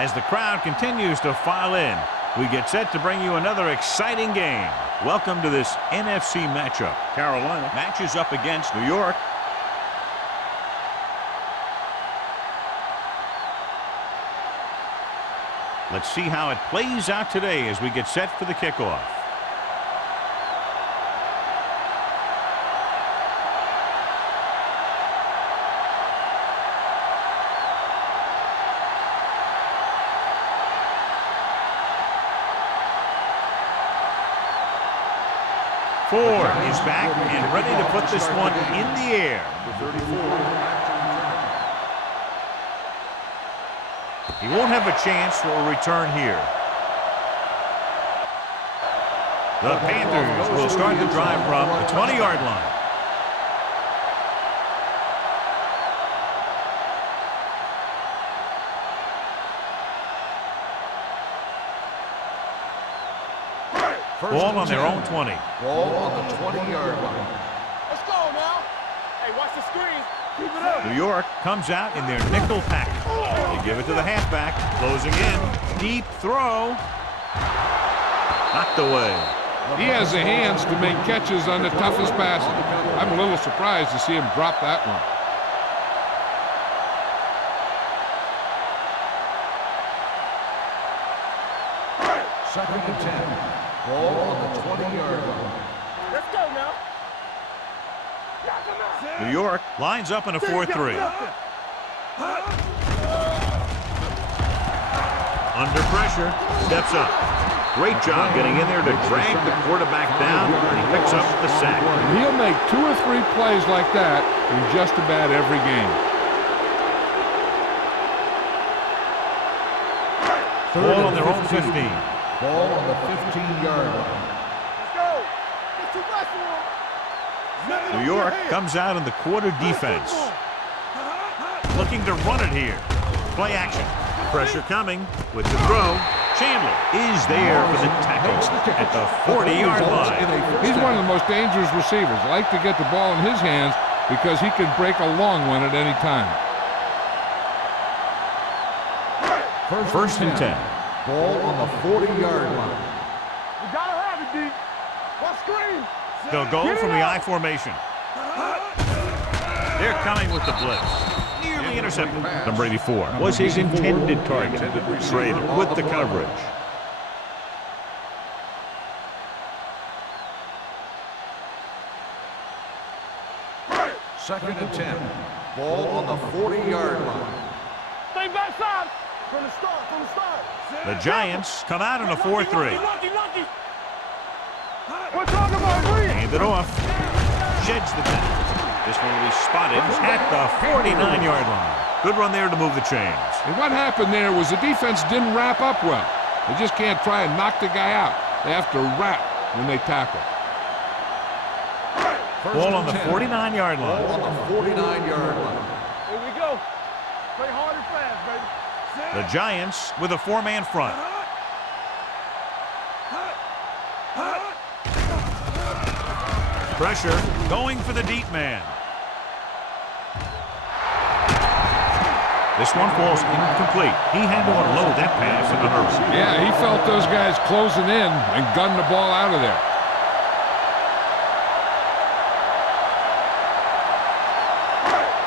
As the crowd continues to file in, we get set to bring you another exciting game. Welcome to this NFC matchup. Carolina matches up against New York. Let's see how it plays out today as we get set for the kickoff. Ford is back and ready to put this one in the air. He won't have a chance for a return here. The Panthers will start the drive from the 20-yard line. Ball on their own 20. Ball on the 20-yard line. Let's go now. Hey, watch the screen. Keep it up. New York comes out in their nickel package. They give it to the halfback. Closing in. Deep throw. Knocked away. He has the hands to make catches on the toughest passes. I'm a little surprised to see him drop that one. Second and 10. Ball on the 20-yard line. Let's go now. New York lines up in a 4-3. Under pressure, steps up. Great job getting in there to drag the quarterback down, and he picks up the sack. He'll make 2 or 3 plays like that in just about every game. Ball on their own 15. Ball on the 15-yard line. Let's go. Get too much for him. New York comes out in the quarter defense. Looking to run it here. Play action. Pressure coming with the throw. Chandler is there for the tackle at the 40-yard line. He's one of the most dangerous receivers. I like to get the ball in his hands because he can break a long one at any time. First and 10. Ball on the 40-yard line. You gotta have it, D. What screen? They'll go from the I formation. They're coming with the blitz. Nearly intercepted. Number 84 was his intended target. Schrader with the coverage. Second and 10. Ball on the 40-yard line. Stay backside. From the start, from the start. The Giants come out in a 4-3. Lucky. We're talking about read. Hand it off. Sheds the tackle. This one will be spotted at the 49-yard line. Good run there to move the chains. And what happened there was the defense didn't wrap up well. They just can't try and knock the guy out. They have to wrap when they tackle. Ball on the 49-yard line. Ball on the 49-yard line. Here we go. Play hard and fast, baby. The Giants with a 4-man front. Pressure going for the deep man. This one falls incomplete. He had to unload that pass in a hurry. Yeah, he felt those guys closing in and gunned the ball out of there.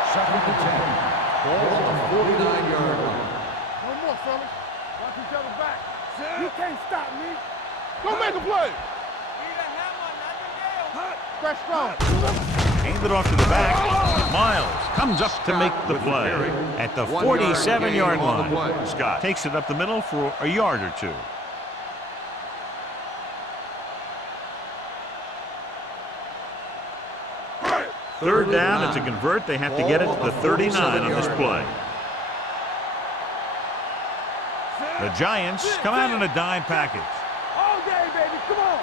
Second and 10. Ball on the 49-yard line. One more, fellas. Watch each other back. You can't stop me. Go make a play. Fresh strong. Hand it off to the back. Miles comes up to make the play at the 47-yard line. Scott takes it up the middle for a yard or two. Third down, and to convert, they have to get it to the 39 on this play. The Giants come out in a dime package. All day, baby. Come on.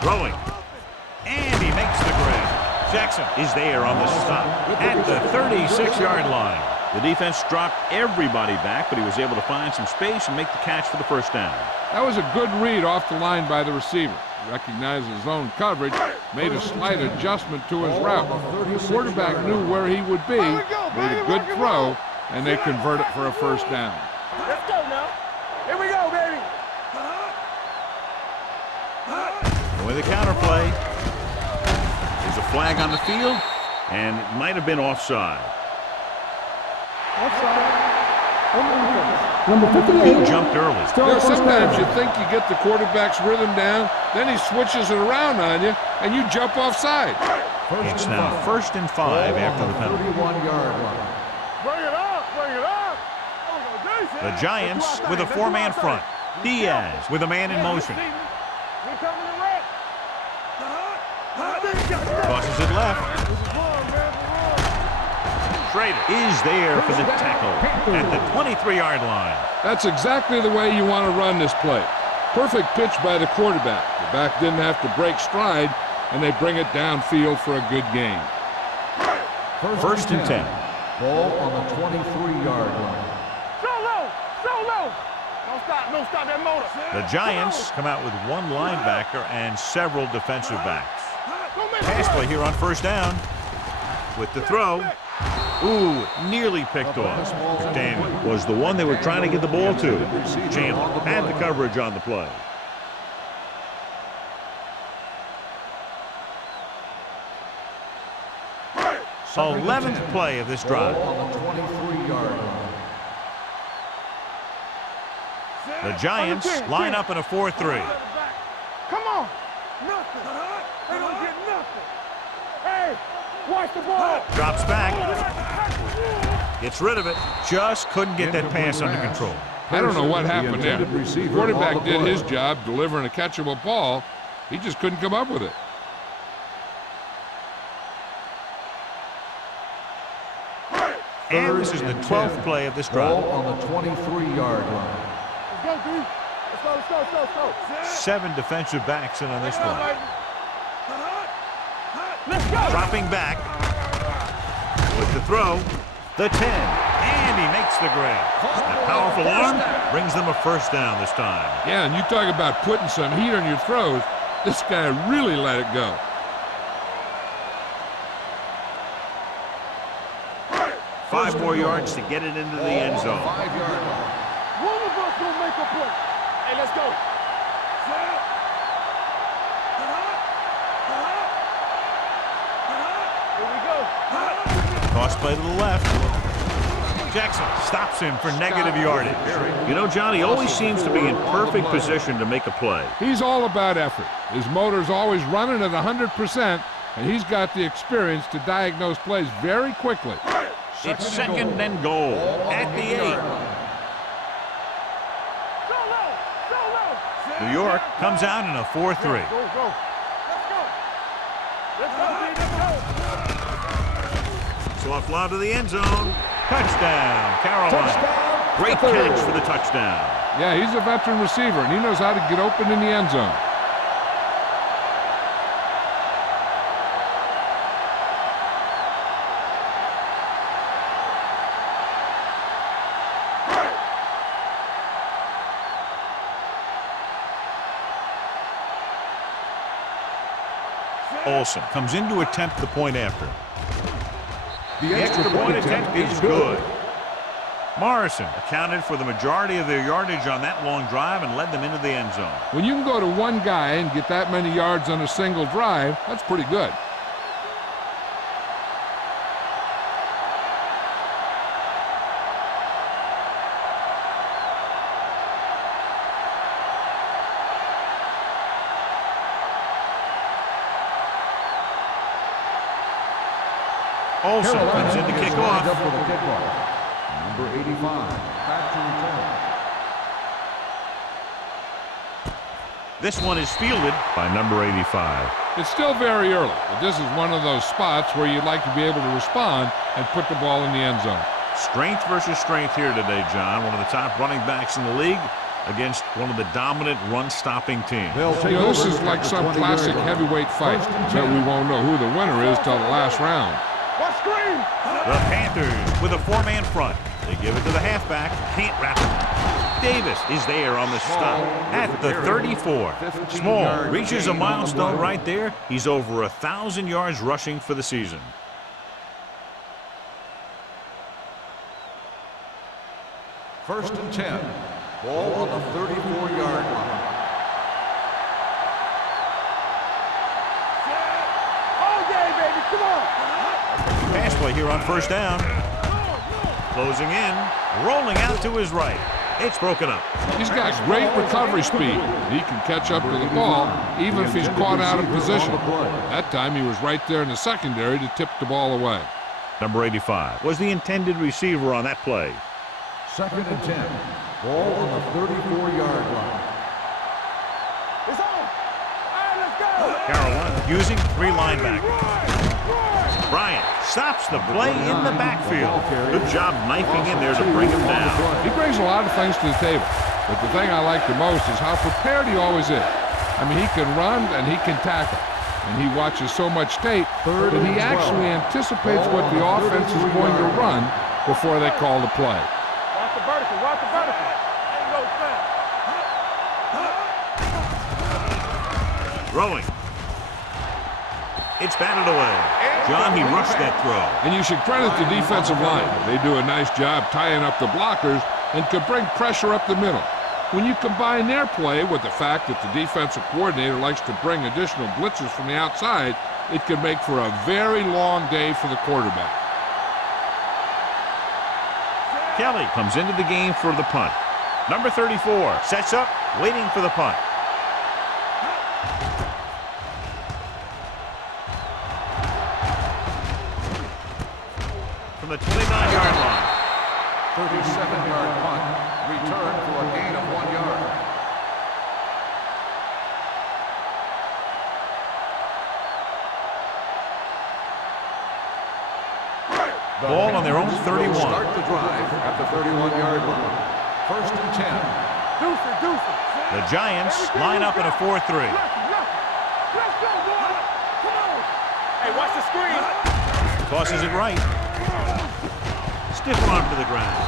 Throwing. And he makes the grab. Jackson is there on the stop at the 36-yard line. The defense dropped everybody back, but he was able to find some space and make the catch for the first down. That was a good read off the line by the receiver. He recognized his own coverage made a slight adjustment to his route. The quarterback knew where he would be, made a good throw, and they convert it for a first down. Let's go now. Here we go, baby. With a counter play. There's a flag on the field, and it might have been offside. Number 58. He jumped early. You know, sometimes you think you get the quarterback's rhythm down, then he switches it around on you, and you jump offside. It's now 1st and 5 after the penalty. 31-yard line. Bring it up. Bring it up. The Giants with a 4-man front. Diaz with a man in motion. Tosses it left. Schrader is there for the tackle at the 23-yard line. That's exactly the way you want to run this play. Perfect pitch by the quarterback. The back didn't have to break stride, and they bring it downfield for a good gain. 1st and 10. Ball on the 23-yard line. Solo. Don't stop that motor. The Giants come out with 1 linebacker and several defensive backs. Pass play here on 1st down. With the throw. Ooh, nearly picked off. Daniel was the one they were trying to get the ball to. Chandler had the coverage on the play. So 11th play of this drive. Ball on the 23-yard line. The Giants line up in a 4-3. Come on. Nothing. They don't get nothing. Hey, watch the ball. Drops back. Gets rid of it. Just couldn't get that pass under control. I don't know what happened there. The quarterback did his job delivering a catchable ball. He just couldn't come up with it. And this is the 12th play of this drive. Ball on the 23-yard line. Let's go, D. Let's go. 7 defensive backs in on this one. Let's go. Dropping back. With the throw. The 10. And he makes the grab. That powerful arm brings them a 1st down this time. Yeah, and you talk about putting some heat on your throws. This guy really let it go. 5 more yards to get it into the end zone. 5-yard line. One of us will make a play. Hey, let's go. Here we go. Toss play to the left. Jackson stops him for negative yardage. You know, John, he always seems to be in perfect position to make a play. He's all about effort. His motor's always running at 100%, and he's got the experience to diagnose plays very quickly. It's 2nd and goal at the 8. New York comes out in a 4-3. Go. Let's go. Soft lob to the end zone. Touchdown, Carolina. Great catch for the touchdown. Yeah, he's a veteran receiver, and he knows how to get open in the end zone. Olsen comes in to attempt the point after. The extra point attempt is good. Morrison accounted for the majority of their yardage on that long drive and led them into the end zone. When you can go to one guy and get that many yards on a single drive, that's pretty good. Olsen comes in to kick off. Up for the kickoff. Number 85, back to return. This one is fielded by number 85. It's still very early, but this is one of those spots where you'd like to be able to respond and put the ball in the end zone. Strength versus strength here today, John. One of the top running backs in the league against one of the dominant run-stopping teams. You know, this is like some classic heavyweight fight that we won't know who the winner is till the last round. What screen? The Panthers with a 4-man front. They give it to the halfback. Can't wrap it. Davis is there on the stop at the 34. Small reaches a milestone right there. He's over 1,000 yards rushing for the season. First and 10. Ball on the 34-yard line. All day, baby. Come on. Pass play here on first down. Closing in, rolling out to his right. It's broken up. He's got great recovery speed. He can catch up to the ball even if he's caught out of position. That time he was right there in the secondary to tip the ball away. Number 85 was the intended receiver on that play. Second and 10. Ball on the 34-yard line. It's on. All right, let's go. Carolina using 3 linebackers. Bryant stops the play in the backfield. Good job knifing in there to bring him down. He brings a lot of things to the table, but the thing I like the most is how prepared he always is. I mean, he can run and he can tackle, and he watches so much tape that he actually anticipates what the offense is going to run before they call the play. Watch the vertical. Watch the vertical. Ain't no time. Throwing. It's batted away. John, he rushed that throw. And you should credit the defensive line. They do a nice job tying up the blockers and can bring pressure up the middle. When you combine their play with the fact that the defensive coordinator likes to bring additional blitzes from the outside, it can make for a very long day for the quarterback. Kelly comes into the game for the punt. Number 34 sets up, waiting for the punt. From the 29-yard line. 37-yard punt. Return for a gain of 1 yard. Ball on their own 31. Start the drive at the 31-yard line. First and 10. Deuce. The Giants line up in a 4-3. Let's go, boy. Come on. Hey, watch the screen. Tosses it right. Stiff arm to the ground.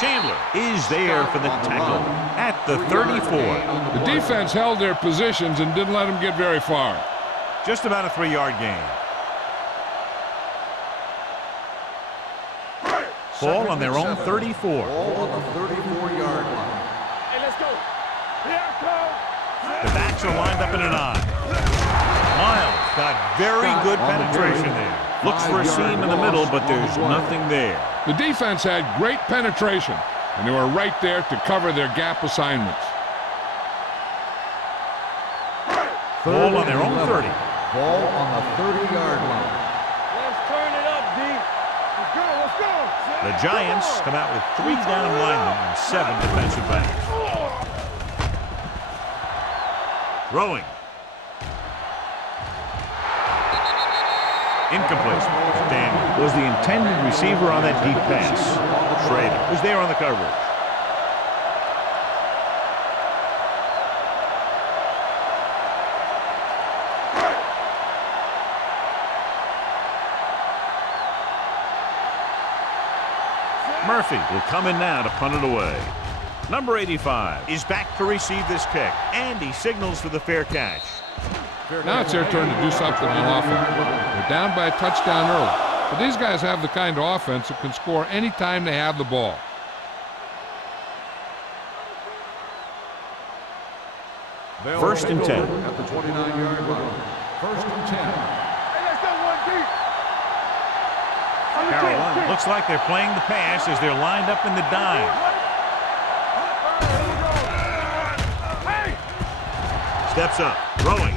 Chandler is there for the tackle at the 34. The defense held their positions and didn't let them get very far. Just about a 3-yard gain. Ball on their own 34. Ball on the 34-yard line. Hey, let's go. Here I come. The backs are lined up in an I. Miles got very good penetration there. Looks for a seam in the middle, but there's nothing there. The defense had great penetration, and they were right there to cover their gap assignments. Ball on their own 30. Ball on the 30-yard line. Let's turn it up, D. Let's go. The Giants come out with 3 down linemen and 7 defensive backs. Throwing. Incomplete. Daniel was the intended receiver on that deep pass. Schrader was there on the coverage. Murphy will come in now to punt it away. Number 85 is back to receive this kick, and he signals for the fair catch. Now it's their turn to do something on offense. They're down by a touchdown early, but these guys have the kind of offense that can score any time they have the ball. First and 10. At the 29-yard line. First and 10. Hey, let's go, 1 deep. Carolina looks like they're playing the pass as they're lined up in the dime. Hey! Steps up, throwing.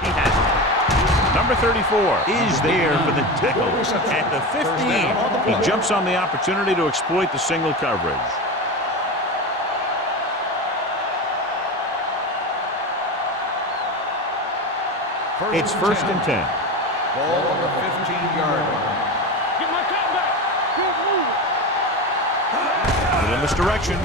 He has it. Number 34 is there for the tackle at the 15. He jumps on the opportunity to exploit the single coverage. It's first and 10. Ball on the 15-yard line. Get my cut back. Keep moving. In misdirection.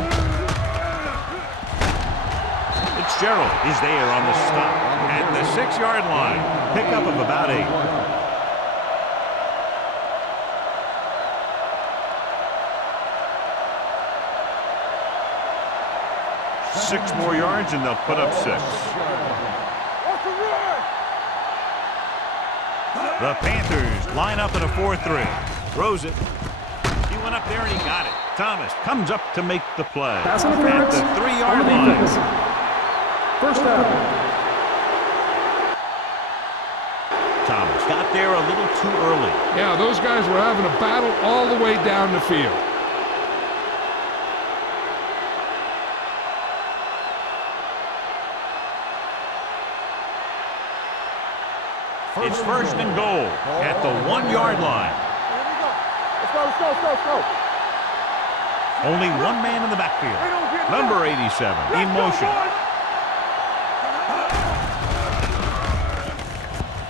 Fitzgerald is there on the stop at the 6-yard line. Pickup of about 8. 6 more yards and they'll put up 6. Off the run. The Panthers line up in a 4-3. Throws it. He went up there and he got it. Thomas comes up to make the play at the 3-yard line. First down. Thomas got there a little too early. Yeah, those guys were having a battle all the way down the field. It's first and goal at the 1-yard line. Here we go. Let's go. Only one man in the backfield. Number 87 in motion.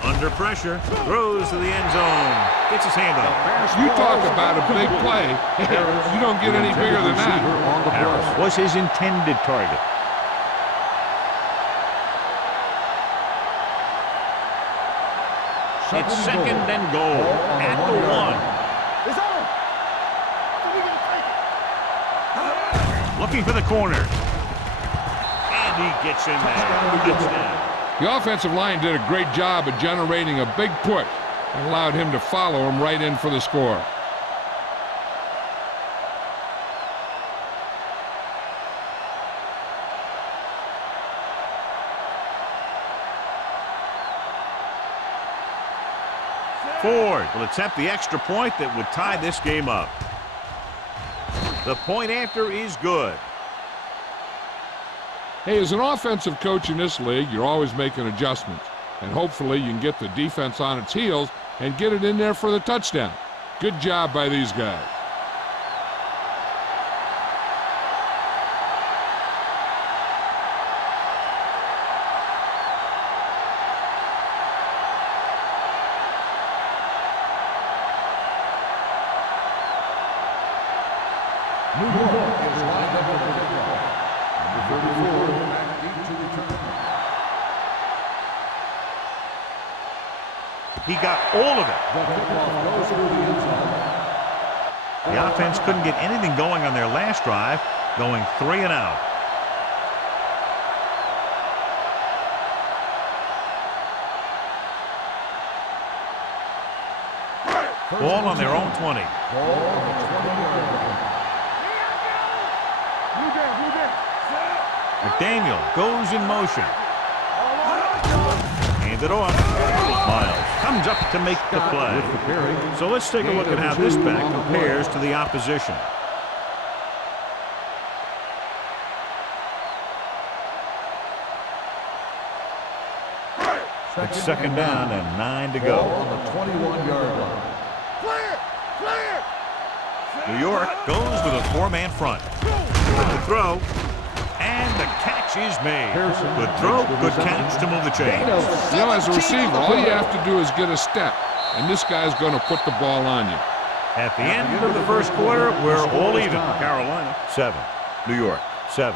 Under pressure, throws to the end zone. Gets his hand up. You talk about a big play. You don't get any bigger than that. Harris was his intended target. It's second and goal at the 1. It's on. So we gonna take it. Looking for the corner. And he gets in there. Touchdown. The offensive line did a great job of generating a big push and allowed him to follow him right in for the score. Ford will attempt the extra point that would tie this game up. The point after is good. Hey, as an offensive coach in this league, you're always making adjustments. And hopefully you can get the defense on its heels and get it in there for the touchdown. Good job by these guys. New York is lined up at the kickoff. Number 34, back deep to return. He got all of it. The kickoff goes through the end zone. The offense couldn't get anything going on their last drive, going 3 and out. Ball on their own 20. Ball on the 20-yard line. McDaniel goes in motion. Hand it off. Miles comes up to make the play. With the carry. So let's take a look at how this back compares to the opposition. It's second down and 9 to Ball go. on the 21-yard line. New York goes with a 4-man front. With the throw, and the catch is made. Good throw, good catch to move the chains. You know, as a receiver, all you have to do is get a step, and this guy's going to put the ball on you. At the end of the first quarter, we're all even. Carolina 7, New York 7.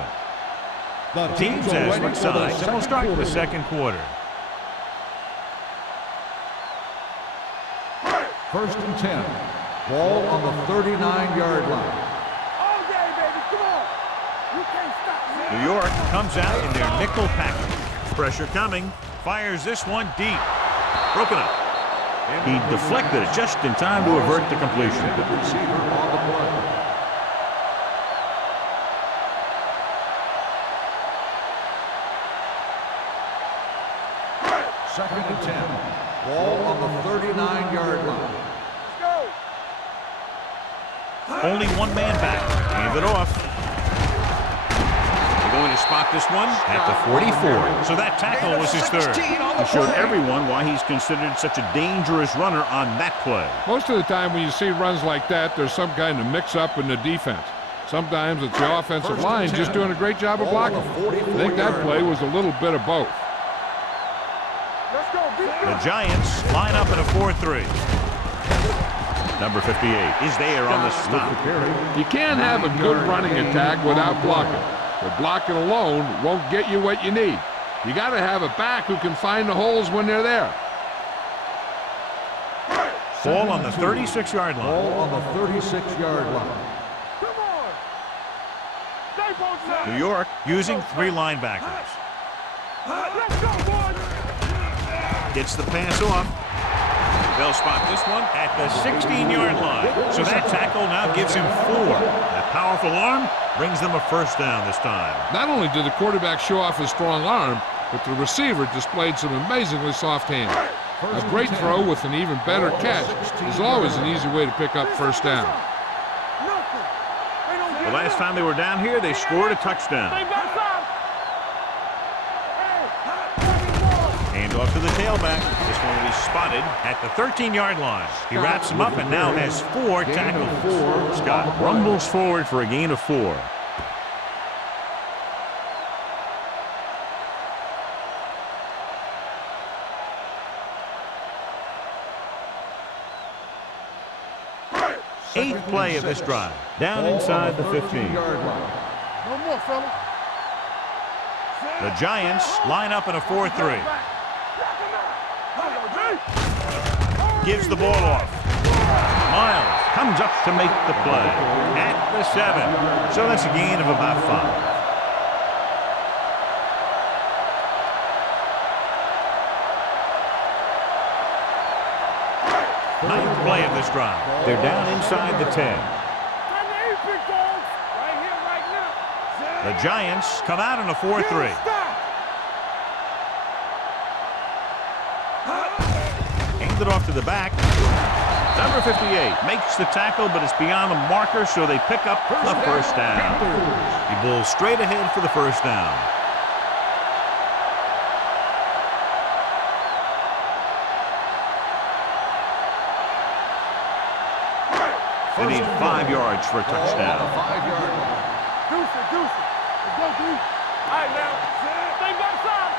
The teams as switch sides, and we'll start the second quarter. First and 10. Ball on the 39-yard line. All day, baby. Come on. You can't stop me. New York comes out in their nickel package. Pressure coming. Fires this one deep. Broken up. He deflected it just in time to avert the completion. The receiver on the play. Second and 10. Ball on the 39-yard line. Only one man back. Hand it off. They're going to spot this one at the 44. So that tackle was his third. He showed everyone why he's considered such a dangerous runner on that play. Most of the time when you see runs like that, there's some kind of mix-up in the defense. Sometimes it's the offensive line just doing a great job of blocking. I think that play was a little bit of both. Let's go. The Giants line up in a 4-3. Number 58 is there on the stop. You can't have a good running attack without blocking. But blocking alone won't get you what you need. You got to have a back who can find the holes when they're there. Ball on the 36-yard line. Ball on the 36-yard line. Come on. Stay New York using 3 linebackers. Let's go, boys. Gets the pass off. They'll spot this one at the 16-yard line. So that tackle now gives him 4. That powerful arm brings them a first down this time. Not only did the quarterback show off his strong arm, but the receiver displayed some amazingly soft hands. A great throw with an even better catch is always an easy way to pick up first down. The last time they were down here, they scored a touchdown. Hand off to the tailback. This one will be spotted at the 13-yard line. He wraps him up and now has 4 tackles. Scott rumbles forward for a gain of 4. Eighth play of this drive. Down inside the 15. No more, fella. The Giants line up in a 4-3. Gives the ball off. Miles comes up to make the play at the 7. So that's a gain of about 5. Ninth play of this drive. They're down inside the 10. The Giants come out in a 4-3. Hand it off to the back. Number 58 makes the tackle, but it's beyond the marker, so they pick up the first down. He bulls straight ahead for the first down. They need 5 yards for a touchdown. Deuce it. Let's go, Deuce. All right, now. Stay backside.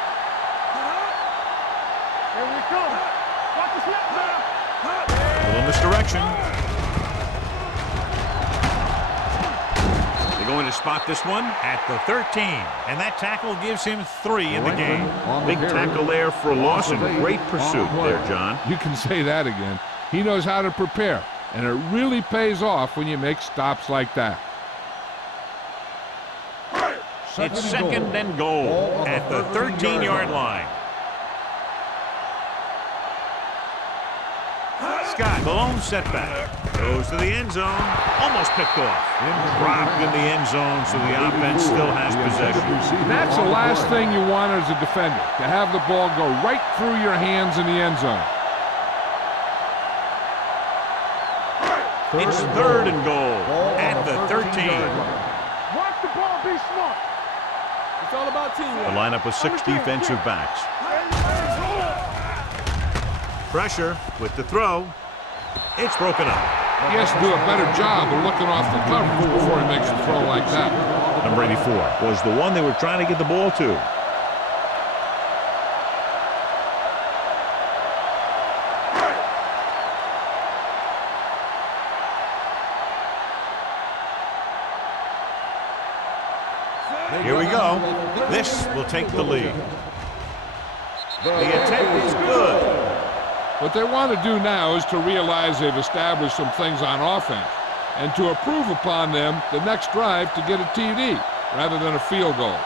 Here we come. Watch the snap now. A little misdirection. They're going to spot this one at the 13. And that tackle gives him 3 in the game. Big tackle there for a loss and great pursuit there, John. You can say that again. He knows how to prepare, and it really pays off when you make stops like that. It's second and goal at the 13-yard line. Scott, the lone setback. Goes to the end zone. Almost picked off. Dropped in the end zone, so the offense still has possession. That's the last thing you want as a defender, to have the ball go right through your hands in the end zone. It's third and goal at the 13. Watch the ball, be smart. It's all about teamwork. The lineup with 6 defensive backs. Pressure with the throw. It's broken up. He has to do a better job of looking off the coverage before he makes a throw like that. Number 84 was the one they were trying to get the ball to. Here we go. This will take the lead. The attempt is good. What they want to do now is to realize they've established some things on offense and to improve upon them the next drive to get a TD rather than a field goal.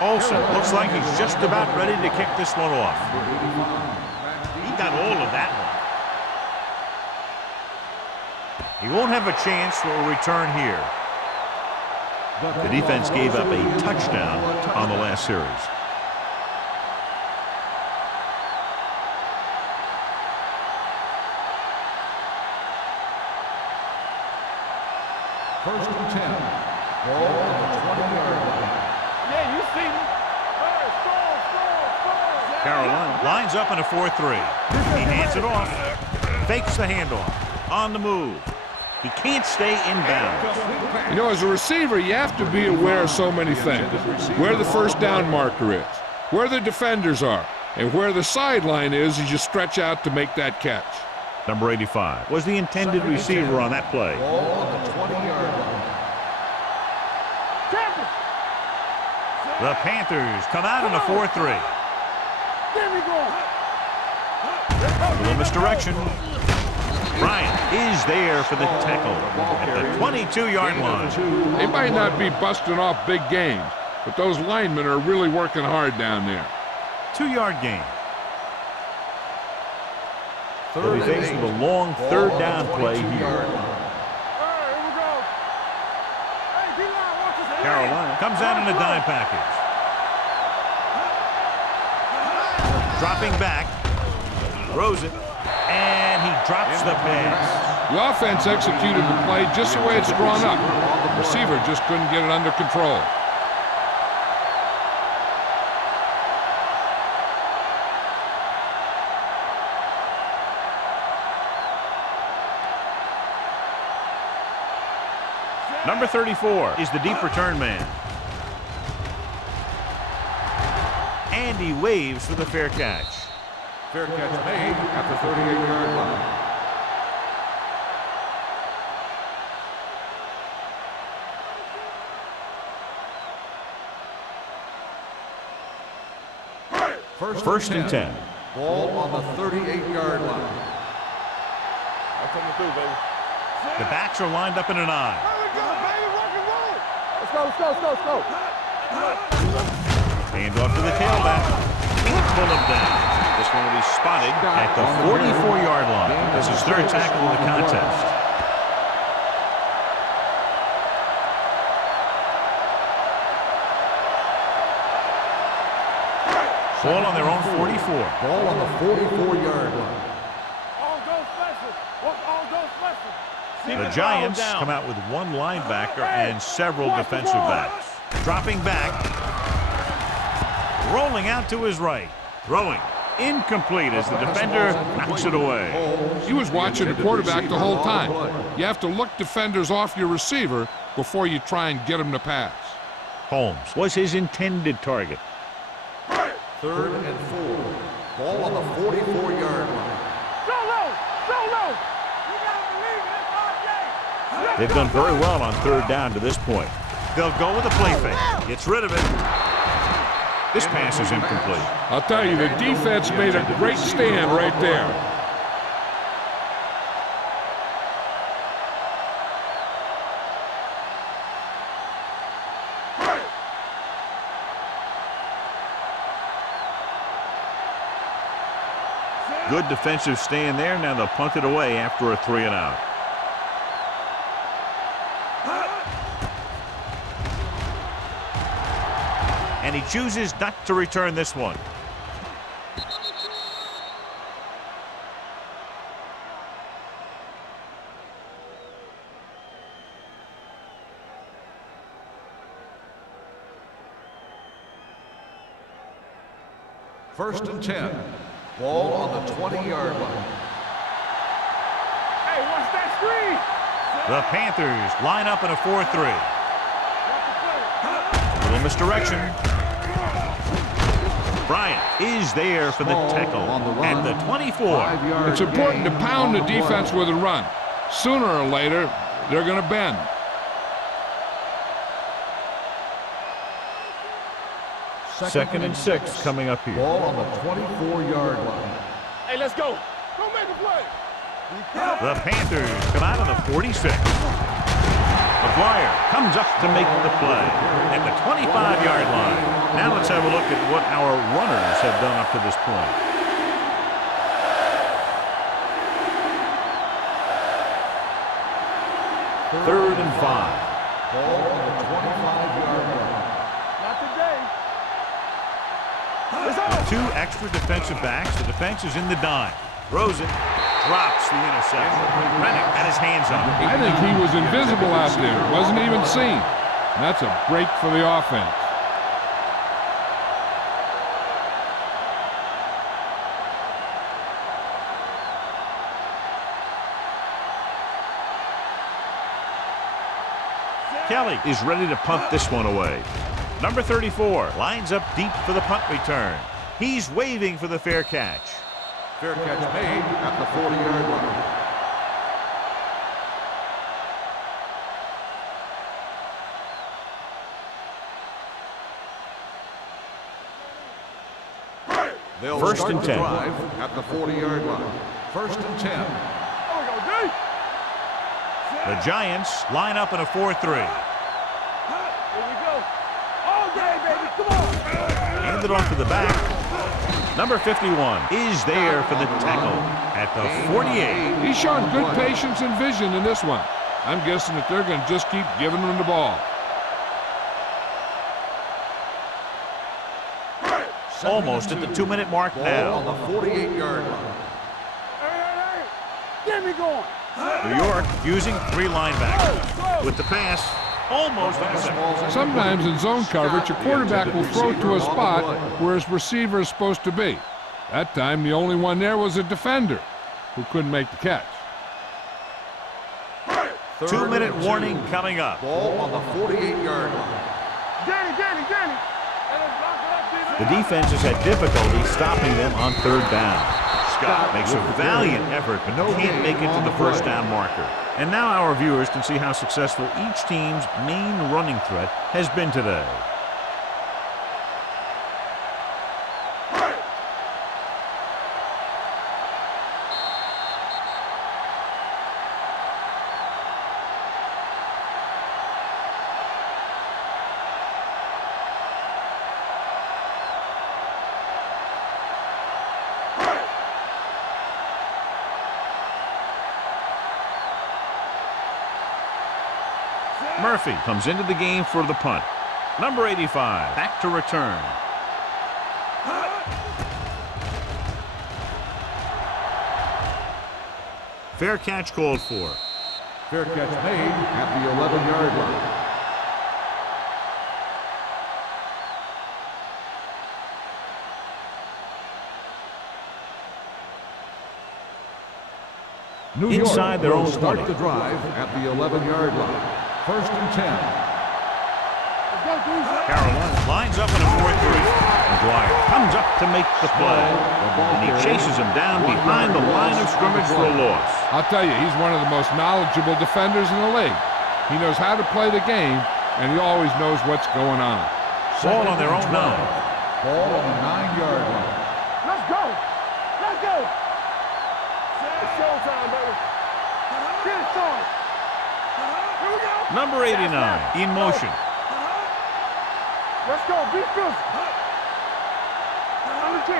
Olsen looks like he's just about ready to kick this one off. He got all of that one. He won't have a chance for a return here. The defense gave up a touchdown on the last series. First and 10. Ball on the 20-yard line. Yeah, you see me. Score. Carolina lines up in a 4-3. He hands it off. Fakes the handoff. On the move. He can't stay in bounds. You know, as a receiver, you have to be aware of so many things. Where the first down marker is, where the defenders are, and where the sideline is as you stretch out to make that catch. Number 85 was the intended receiver on that play. Ball on the 20-yard line. Champion. The Panthers come out in a 4-3. There we go. A little misdirection. Bryant is there for the tackle at the 22-yard line. They might not be busting off big games, but those linemen are really working hard down there. 2-yard gain. They'll be faced with a long third down play here. Here we go. Hey, D-line, watch his head. Carolina comes out in a dime package. Dropping back. Throws it. And he drops the pass. The offense executed the play just the way it's drawn up. The receiver just couldn't get it under control. Number 34 is the deep return man. And he waves for the fair catch. Fair catch made at the 38-yard line. First and 10. Ball on the 38-yard line. That's coming through, baby. The backs are lined up in an eye. There we go, baby. Rock and roll. Let's go, let's go, let's go, let's go. Hand off to the tailback. Can't pull him down. This one will be spotted at the 44-yard line. This is third tackle of the contest. Ball on their own 44. Ball on the 44-yard line. All go special. All go special. The Giants come out with one linebacker and several defensive backs. Dropping back. Rolling out to his right. Throwing. Incomplete as the defender knocks it away. He was watching the quarterback the whole time. You have to look defenders off your receiver before you try and get him to pass. Holmes was his intended target. 3rd and 4. Ball on the 44-yard line. Solo. You gotta believe it. That's RJ. They've done very well on third down to this point. They'll go with a play fake. Gets rid of it. This pass is incomplete. I'll tell you, the defense made a great stand right there. Good defensive stand there. Now they'll punt it away after a 3-and-out. And he chooses not to return this one. First and 10. Ball on the 20-yard line. Hey, watch that screen. The Panthers line up in a 4-3. A little misdirection. Bryant is there for the tackle at the 24. It's important to pound the defense with a run. Sooner or later, they're going to bend. Second and 6 coming up here. Ball on the 24-yard line. Hey, let's go. Go make a play. The Panthers come out on the 46. McGuire comes up to make the play at the 25-yard line. Now let's have a look at what our runners have done up to this point. Third and 5. Ball on the 25-yard line. Not today. Two extra defensive backs. The defense is in the dime. Throws it. Drops the interception. Rennick had his hands on it. I think he was invisible out there. Wasn't even seen. And that's a break for the offense. Kelly is ready to punt this one away. Number 34 lines up deep for the punt return. He's waving for the fair catch. Fair catch made at the 40-yard line. They'll First start and the 10. drive at the 40-yard line. First and 10. There we go, D. The Giants line up in a 4-3. Here we go. All day, baby. Come on. Handed off to the back. Number 51 is there for the tackle at the 48. He's showing good patience and vision in this one. I'm guessing that they're going to just keep giving him the ball. Almost at the 2-minute mark Ball now. on the 48-yard line. Hey. Get me going. New York using 3 linebackers. With the pass, almost intercepted. Sometimes in zone coverage, a quarterback will throw to a spot where his receiver is supposed to be. That time, the only one there was a defender who couldn't make the catch. 2-minute warning coming up. Ball on the 48-yard line. Danny. The defense has had difficulty stopping them on 3rd down. Scott makes a valiant effort, but can't make it to the first down marker. And now our viewers can see how successful each team's main running threat has been today. Murphy comes into the game for the punt. Number 85 back to return. Fair catch called for. Fair catch made at the 11-yard line. New Inside York their will own start 20. the drive at the 11-yard line. First and 10. Carolina lines up in a 4-3. McGuire comes up to make the play. And he chases him down behind the line of scrimmage for a loss. I'll tell you, he's one of the most knowledgeable defenders in the league. He knows how to play the game, and he always knows what's going on. Ball on their own 9. Ball on the 9-yard line. Let's go. It's showtime, baby. Get it started. Here we go. Number 89 in motion. Let's go. Be physical. Under 10.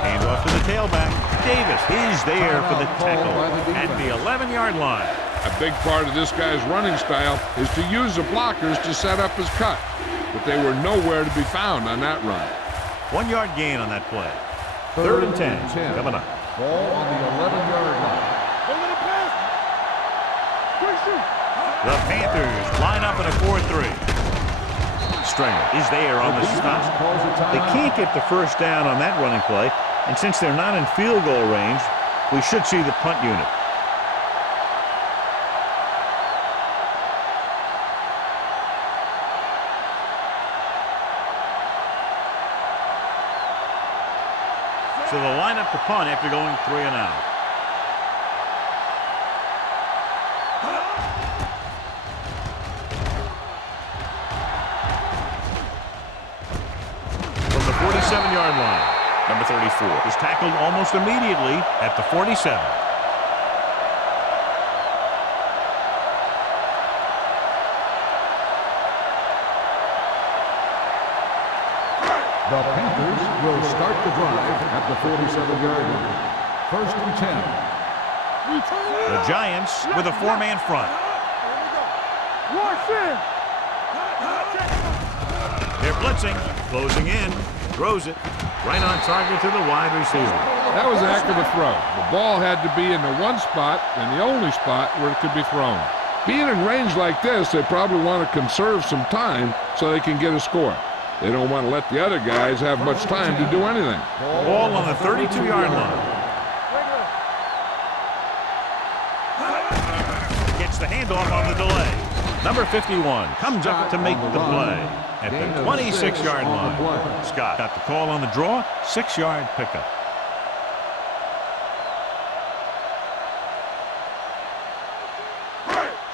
Hand off to the tailback. Davis is there for the tackle at the 11-yard line. A big part of this guy's running style is to use the blockers to set up his cut, but they were nowhere to be found on that run. 1-yard gain on that play. 3rd and 10 coming up. Ball on the 11-yard line. The Panthers line up in a 4-3. Stringer is there on the stop. They can't get the first down on that running play, and since they're not in field goal range, we should see the punt unit. So they'll line up to punt after going 3 and out. From the 47-yard line, number 34 is tackled almost immediately at the 47. The Panthers will start the drive at the 47-yard line. First and 10. The Giants with a 4-man front. They're blitzing, closing in, throws it right on target to the wide receiver. That was a heck of a throw. The ball had to be in the one spot and the only spot where it could be thrown. Being in range like this, they probably want to conserve some time so they can get a score. They don't want to let the other guys have much time to do anything. Ball on the 32-yard line. Gets the handoff on the delay. Number 51 comes up to make the play at the 26-yard line. Scott got the call on the draw, 6-yard pickup.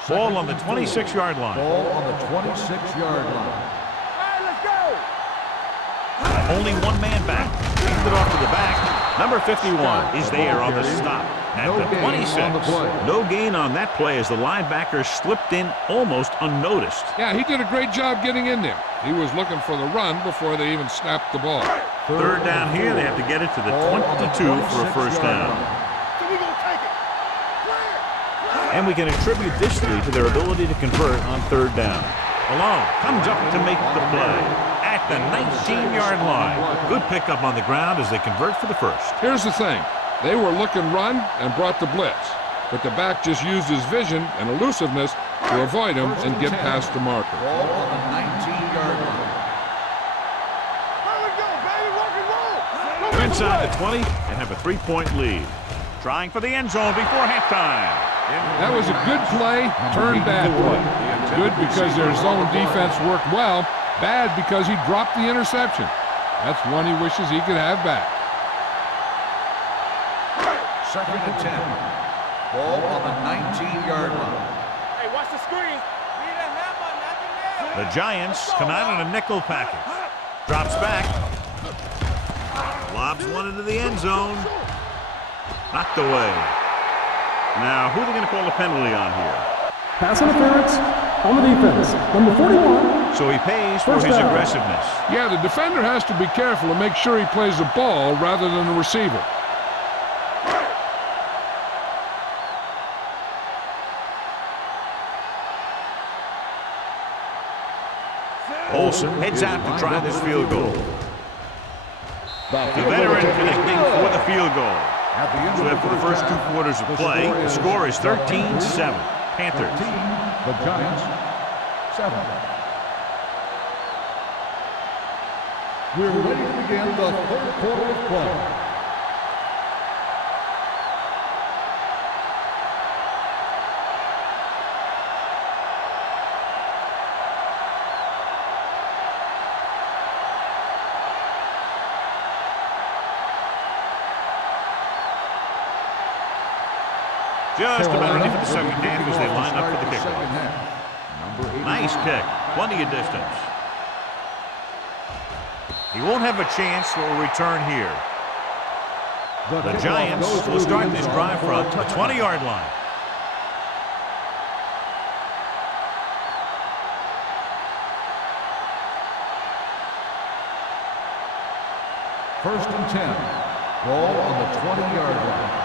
Ball on the 26-yard line. Ball on the 26-yard line. Only one man back. Handed off to the back. Number 51 is there on the stop at the 26. No gain on that play as the linebacker slipped in almost unnoticed. Yeah, he did a great job getting in there. He was looking for the run before they even snapped the ball. Third down here. They have to get it to the 22 for a first down. And we can attribute this lead to their ability to convert on third down. Malone comes up to make the play at the 19-yard line. Good pickup on the ground as they convert for the first. Here's the thing. They were looking run and brought the blitz, but the back just used his vision and elusiveness to avoid him and get past the marker. Ball on the 19-yard line. They're inside the 20 and have a 3-point lead. Trying for the end zone before halftime. That was a good play, turned bad play. Good because their zone defense worked well, bad because he dropped the interception. That's one he wishes he could have back. Second and 10. Ball on the 19-yard line. Hey, watch the screen. The Giants come out in a nickel package. Drops back. Lobs one into the end zone. Knocked away. Now, who are they going to call a penalty on here? Pass interference on the defense. Number 41. So he pays for his First down. aggressiveness. Yeah, the defender has to be careful to make sure he plays the ball rather than the receiver. Olsen heads out to try this field goal. The veteran connecting for the field goal. So after the first 2 quarters of play, the score is 13-7. Panthers. The Giants, 7. We're ready to begin the third quarter of play. Just about ready for the second half as they line up for the kickoff. Nice kick. Plenty of distance. He won't have a chance for a return here. The Giants will start this drive from the 20-yard line. First and 10. Ball on the 20-yard line.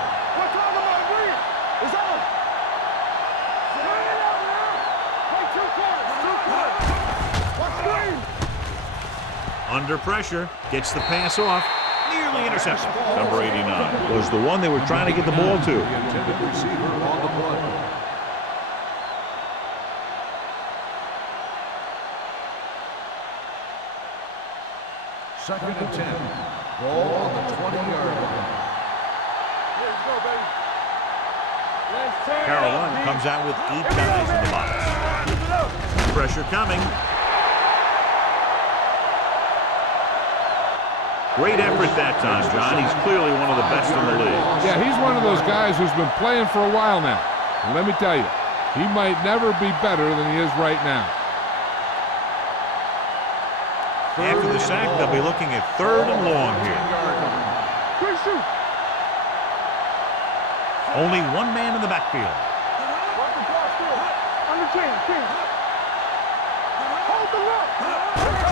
Under pressure, gets the pass off, nearly intercepted. Number 89 was the one they were trying to get the ball to. The intended receiver on the play. Second and 10. Ball on the 20-yard line. Let's go, baby. Carolina comes out with 8 guys in the box. Pressure coming. Great effort that time, John. He's clearly one of the best in the league. Yeah, he's one of those guys who's been playing for a while now. And let me tell you, he might never be better than he is right now. After the sack, they'll be looking at 3rd and long here. Only one man in the backfield.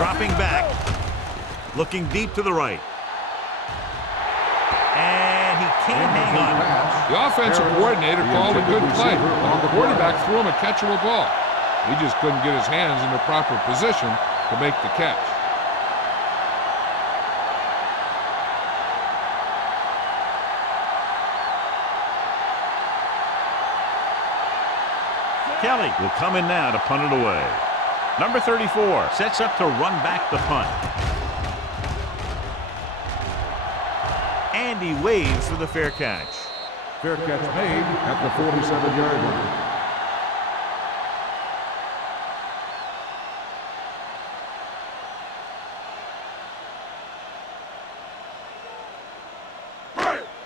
Dropping back. Looking deep to the right. And he can't hang on. The offensive coordinator called a good play, but the quarterback threw him a catchable ball. He just couldn't get his hands in the proper position to make the catch. Kelly will come in now to punt it away. Number 34 sets up to run back the punt. And he waves for the fair catch. Fair catch made at the 47-yard line.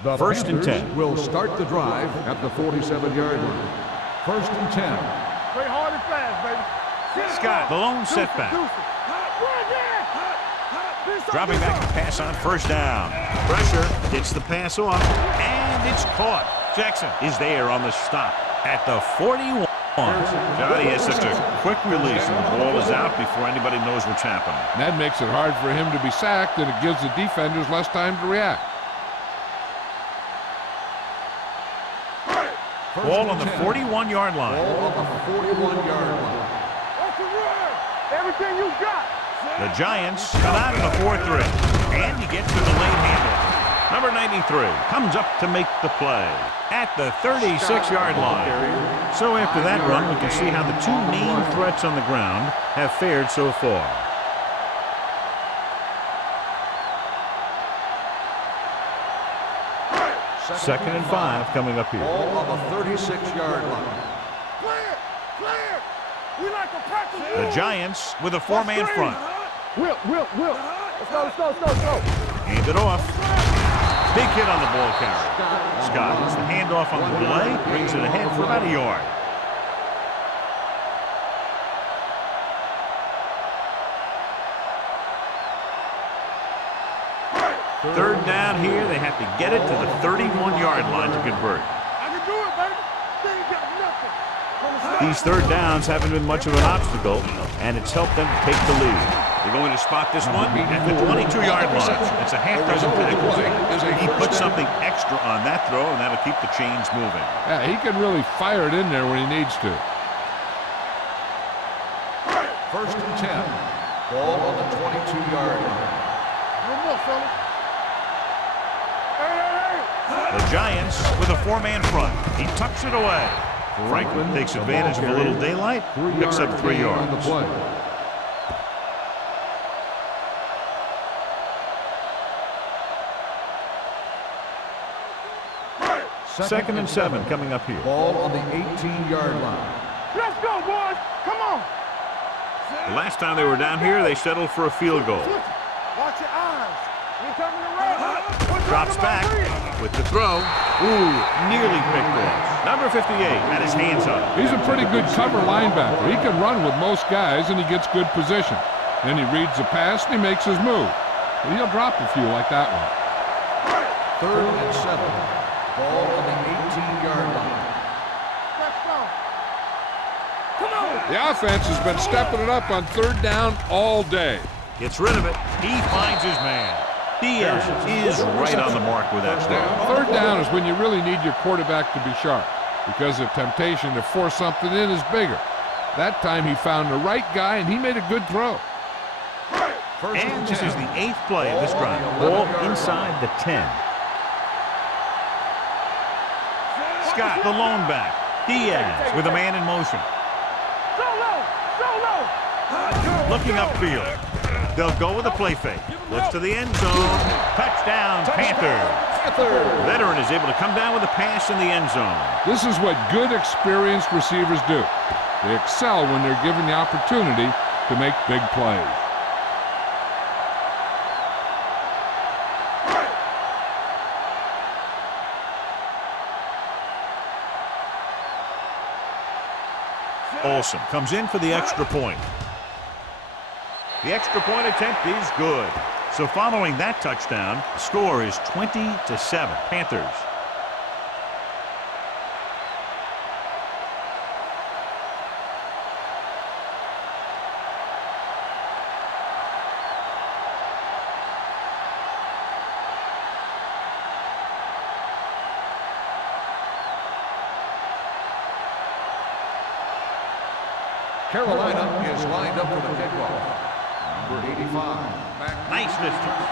The First and Panthers 10. will start the drive at the 47-yard line. First and 10. Play hard and fast, baby. Scott, the lone setback. Dropping back to pass on first down. Pressure gets the pass off, and it's caught. Jackson is there on the stop at the 41. Johnny has such a quick release, and the ball is out before anybody knows what's happening. That makes it hard for him to be sacked, and it gives the defenders less time to react. Ball on the 41-yard line. Ball on the 41-yard line. Everything you got. The Giants come out in the 4-3, and he gets the delayed handoff. Number 93 comes up to make the play at the 36-yard line. So after that run, we can see how the two main threats on the ground have fared so far. Second and 5 coming up here. Ball on the 36-yard line. Clear. Clear. We like to practice. The Giants with a four-man front. Will. Let's go. Hand it off. Big hit on the ball carrier. Scott gets the handoff on the delay, brings it ahead for about a yard. Third down here. They have to get it to the 31-yard line to convert. I can do it, baby. They ain't got nothing. These third downs haven't been much of an obstacle, and it's helped them to take the lead. They're going to spot this one at the 22-yard line. It's a half dozen tackles. He puts something extra on that throw, and that'll keep the chains moving. Yeah, he can really fire it in there when he needs to. First and 10. Ball on the 22-yard line. No more, fellas. Hey. The Giants with a four-man front. He tucks it away. Franklin takes advantage of a little daylight, picks up 3 yards. Second and 7 coming up here. Ball on the 18-yard line. Let's go, boys. Come on. The last time they were down here, they settled for a field goal. Watch your eyes. We coming around. Drops back with the throw. Ooh, nearly picked off. Number 58 had his hands up. He's a pretty good cover linebacker. He can run with most guys, and he gets good position. Then he reads the pass, and he makes his move. But he'll drop a few like that one. Third and 7. Ball on the 18-yard line. Let's go. Come on. The offense has been stepping it up on third down all day. Gets rid of it. He finds his man. Diaz is right on the mark with that throw. Third down is when you really need your quarterback to be sharp, because the temptation to force something in is bigger. That time he found the right guy, and he made a good throw. And this is the 8th play of this drive. Ball inside the 10. Scott, the lone back. Diaz with a man in motion. Solo. Looking upfield. They'll go with a play fake. Looks to the end zone. Touchdown, Panthers. Veteran is able to come down with a pass in the end zone. This is what good, experienced receivers do. They excel when they're given the opportunity to make big plays. Olsen comes in for the extra point. The extra point attempt is good. So following that touchdown, the score is 20-7, Panthers. Carolina is lined up for the kickoff. Number 85. Nice distance.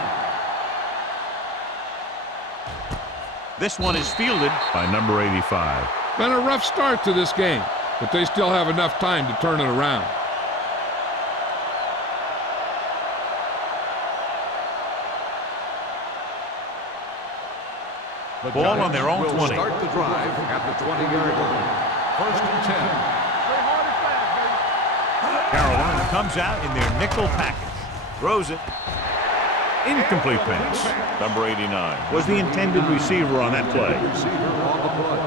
This one is fielded by number 85. Been a rough start to this game, but they still have enough time to turn it around. The Ball on their own 20. Start the drive at the 20-yard line. First and 10. Carolina comes out in their nickel package. Throws it. Incomplete pass. Number 89 was the intended receiver on that play. Receiver on the play.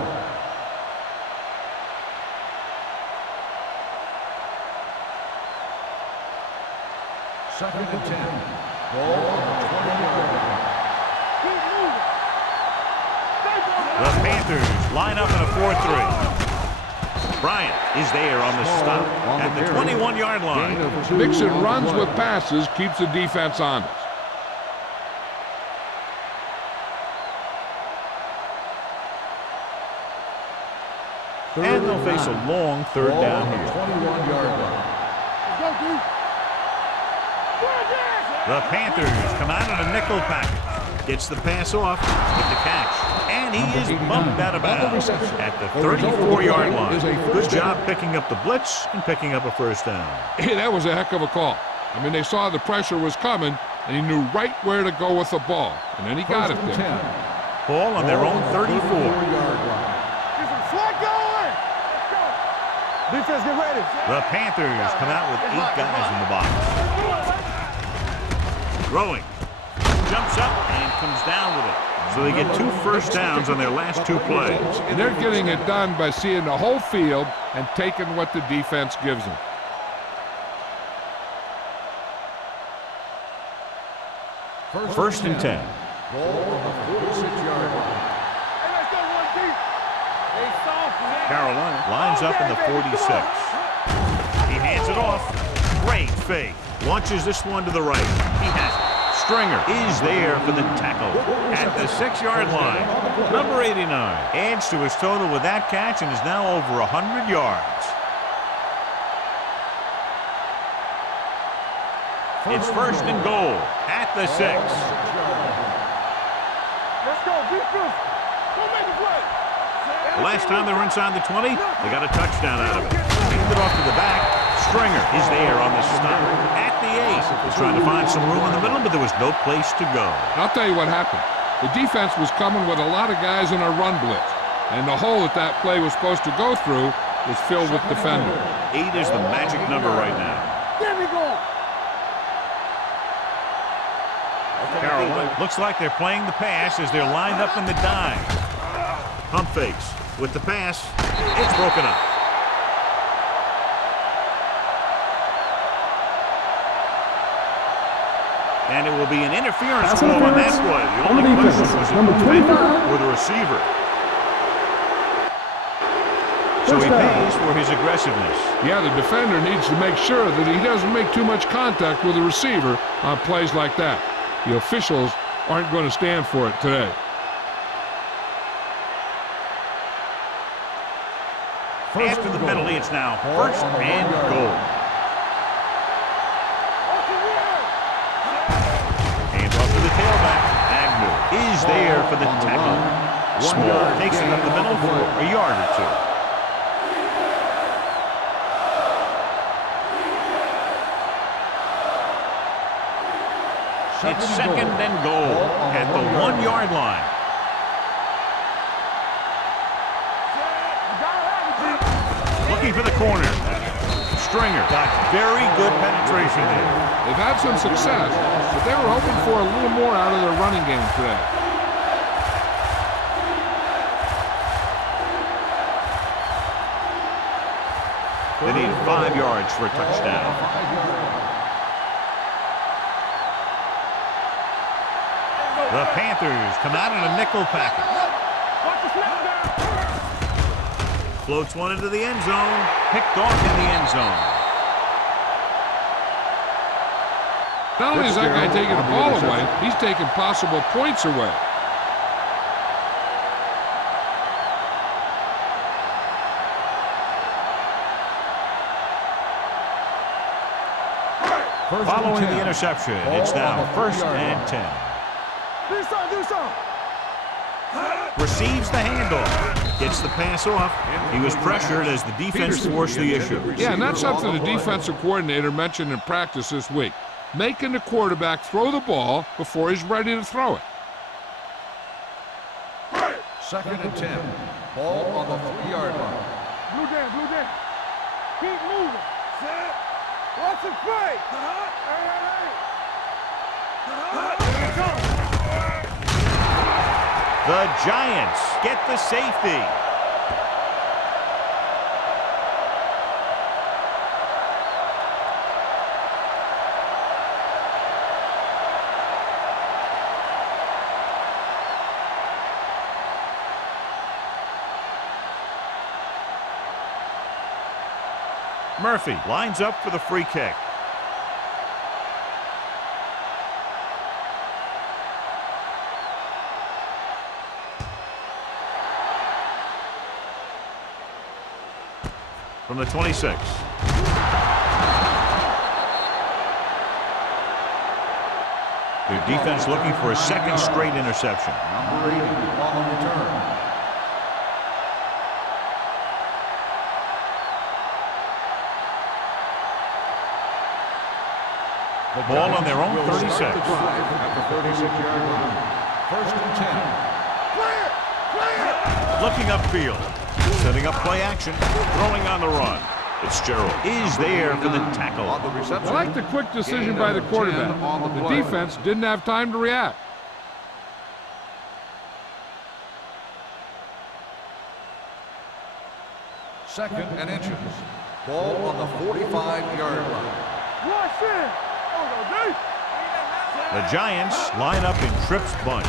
Second and 10. Ball on the 20-yard line. Keep moving. Stay The Panthers line up in a 4-3. Bryant is there on the stop at the 21-yard line. Mixing runs with passes keeps the defense honest. And they'll face a long third down here. 21-yard line. Let's go, dude. The Panthers come out in a nickel package. Gets the pass off with the catch. And he is bumped out of bounds at the 34-yard line. Good job picking up the blitz and picking up a first down. Hey, that was a heck of a call. I mean, they saw the pressure was coming, and he knew right where to go with the ball. And then he got it there. Ball on their own 34. Get some slack going. Let's go. Defense, get ready. The Panthers come out with 8 guys in the box. Throwing. Jumps up and comes down with it. So they get 2 first downs on their last 2 plays. And they're getting it done by seeing the whole field and taking what the defense gives them. First and 10. Ball on the 46-yard line. Hey, let's go, one deep. Hey, soft. Carolina lines up in the 46. He hands it off. Great fake. Launches this one to the right. He has it. Stringer is there for the tackle at the 6-yard line. Number 89 adds to his total with that catch and is now over 100 yards. It's first and goal at the 6. Let's go, defense. Go make a play. The last time they were inside the 20, they got a touchdown out of it. Hand it off to the back. Stringer is there on the stop at the 8. He's trying to find some room in the middle, but there was no place to go. I'll tell you what happened. The defense was coming with a lot of guys in a run blitz, and the hole that play was supposed to go through was filled with defenders. 8 is the magic number right now. There we go. Carolina looks like they're playing the pass as they're lined up in the dime. Pump fakes with the pass. It's broken up. And it will be an interference Pass call on that interference play. The on the only question defense. was it Number the defender 25. or the receiver. So he First down. pays for his aggressiveness. Yeah, the defender needs to make sure that he doesn't make too much contact with the receiver on plays like that. The officials aren't going to stand for it today. After the penalty, it's now first and goal. Hands off to the tailback. Agnew is there for the tackle. Small takes it up the middle for a yard or 2. It's second and goal at the 1-yard line. Looking for the corner. Stringer got very good penetration there. They've had some success, but they were hoping for a little more out of their running game today. They need 5 yards for a touchdown. The Panthers come out in a nickel package. Floats one into the end zone. Picked off in the end zone. Not only is that guy taking the ball away, he's taking possible points away. Following the interception, it's now first and 10. Do something. Receives the handoff. Gets the pass off. He was pressured as the defense forced the issue. Yeah, and that's something the defensive coordinator mentioned in practice this week. Making the quarterback throw the ball before he's ready to throw it. Second and 10. Ball on the 3-yard line. Blue down. Keep moving. Set. Watch the play. The Giants get the safety. Murphy lines up for the free kick. From the 26. Their defense looking for a second straight interception. Number 80 on the return. Ball on their own 36. At the 36-yard line. First and 10. Looking upfield. Setting up play action. Throwing on the run. Fitzgerald is there for the tackle. I like the quick decision by the quarterback. The defense didn't have time to react. Second and inches. Ball on the 45-yard line. Rush in. The Giants line up in Tripp's bunch.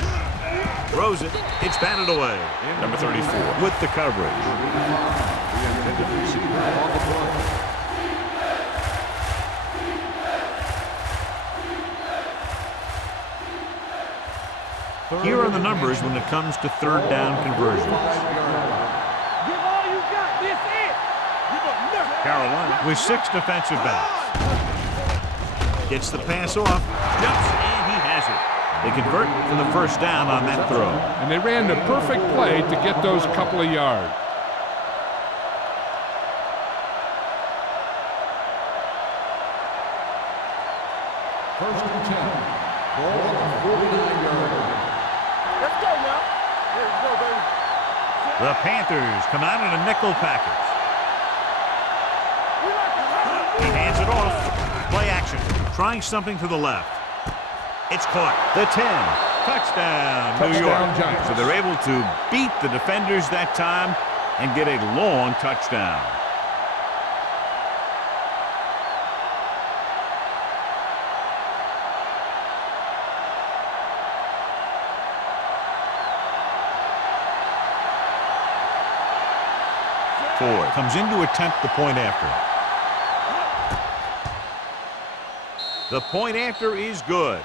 Throws it. It's batted away. Number 34 with the coverage. The intended receiver on the play. Here are the numbers when it comes to third down conversions. Give all you got. This it. Give up nothing. Carolina with 6 defensive backs. Gets the pass off. Jumps, and he has it. They convert for the first down on that throw. And they ran the perfect play to get those couple of yards. First and 10. Ball on the 49-yard line. Let's go now. Here we go, baby. The Panthers come out in a nickel package. He hands it off. Play action. Trying something to the left. It's caught. The 10. Touchdown, New York. Giants. So they're able to beat the defenders that time and get a long touchdown. Ford comes in to attempt the point after. The point after is good.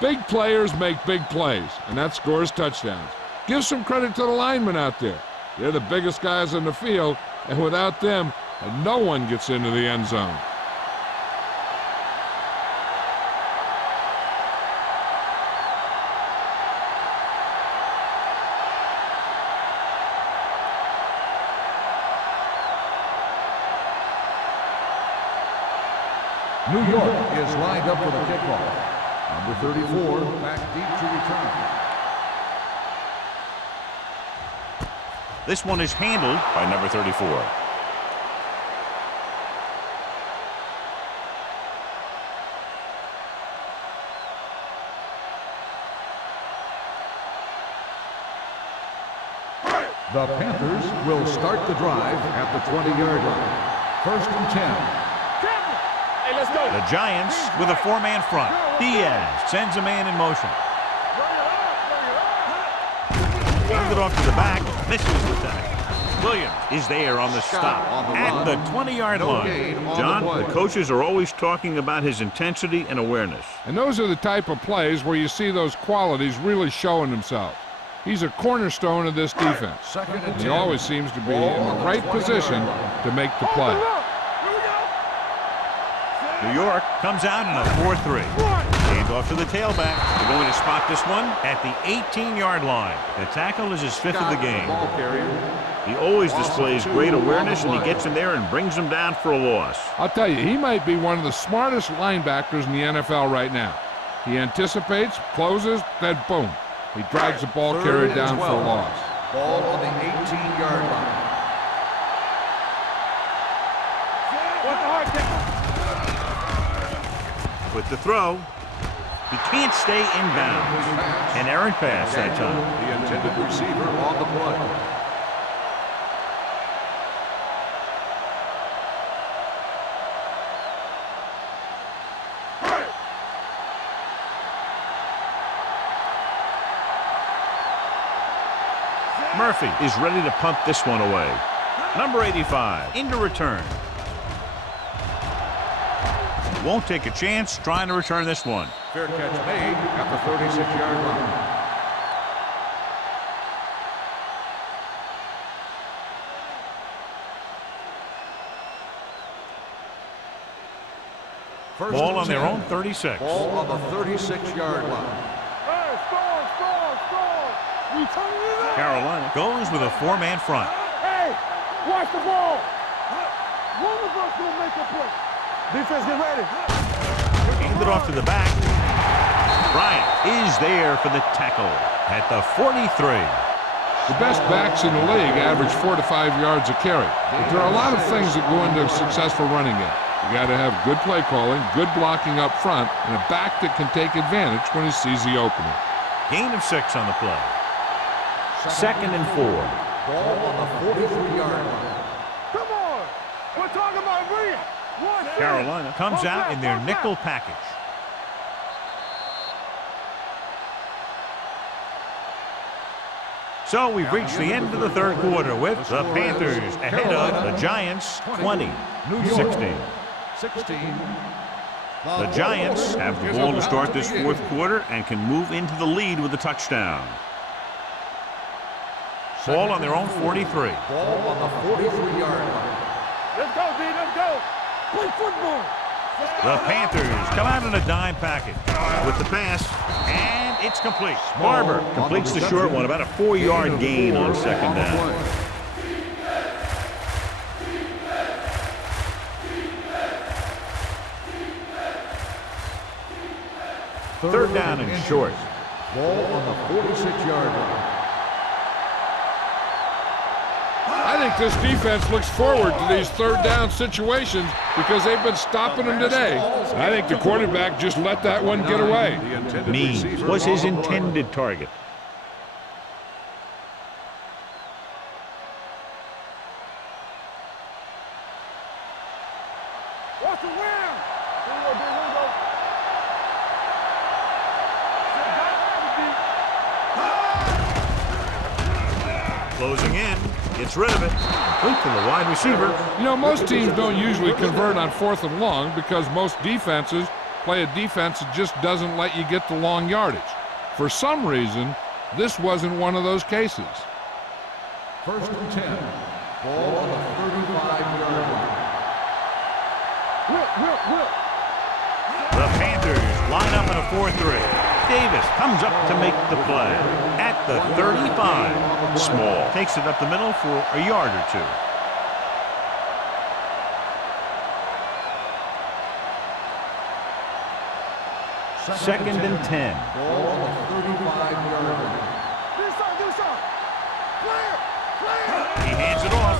Big players make big plays, and that scores touchdowns. Give some credit to the linemen out there. They're the biggest guys on the field, and without them, no one gets into the end zone. New York is lined up for the kickoff. Number 34 back deep to return. This one is handled by number 34. The Panthers will start the drive at the 20-yard line. First and 10. Hey, let's go. The Giants with a 4-man front. Diaz sends a man in motion. Hands it off to the back. Misses the tackle. Williams is there on the stop at the 20-yard line. John, the coaches are always talking about his intensity and awareness. And those are the type of plays where you see those qualities really showing themselves. He's a cornerstone of this defense. Second and 10. He always seems to be in the right position to make the play. New York comes out in a 4-3. Hand off to the tailback. They're going to spot this one at the 18-yard line. The tackle is his 5th of the game. He always displays great awareness, and he gets in there and brings them down for a loss. I'll tell you, he might be one of the smartest linebackers in the NFL right now. He anticipates, closes, then boom. He drags the ball carrier down for a loss. Ball on the 18-yard line. With the throw, he can't stay in bounds. An errant pass that time. The intended receiver on the play. Murphy is ready to punt this one away. Number 85 into return. Won't take a chance trying to return this one. Fair catch made at the 36-yard line. Ball on their own 36. Ball on the 36-yard line. Hey, score! We turning it up! Carolina goes with a four-man front. Hey, watch the ball! One of us will make a play. Defense, get ready. Hand it off to the back. Bryant is there for the tackle at the 43. The best backs in the league average 4 to 5 yards a carry. But there are a lot of things that go into a successful running game. You got to have good play calling, good blocking up front, and a back that can take advantage when he sees the opening. Gain of 6 on the play. Second and 4. Ball on the 43-yard line. Come on! We're talking about real. Carolina comes out in their nickel package. So we've reached the end of the third quarter with the Panthers ahead of the Giants 20-16. The Giants have the ball to start this fourth quarter and can move into the lead with a touchdown. Ball on their own 43. Ball on the 43-yard line. Let's go, D, let's go. Play football. The Panthers come out in a dime package with the pass, and it's complete. Barber completes the short one, about a 4-yard gain on second down. Third down and short. Ball on the 46-yard line. I think this defense looks forward to these third down situations because they've been stopping them today. I think the quarterback just let that one get away. Means was his intended target. Watch the win. Closing in. Gets rid of it. Complete to the wide receiver. You know, most teams don't usually convert on 4th and long because most defenses play a defense that just doesn't let you get the long yardage. For some reason, this wasn't one of those cases. First and 10. Ball on the 35-yard line. Whip. The Panthers line up in a 4-3. Davis comes up to make the play at the 35. Small takes it up the middle for a yard or two. Second and 10. Ball on the 35-yard line. Do something. Clear. He hands it off.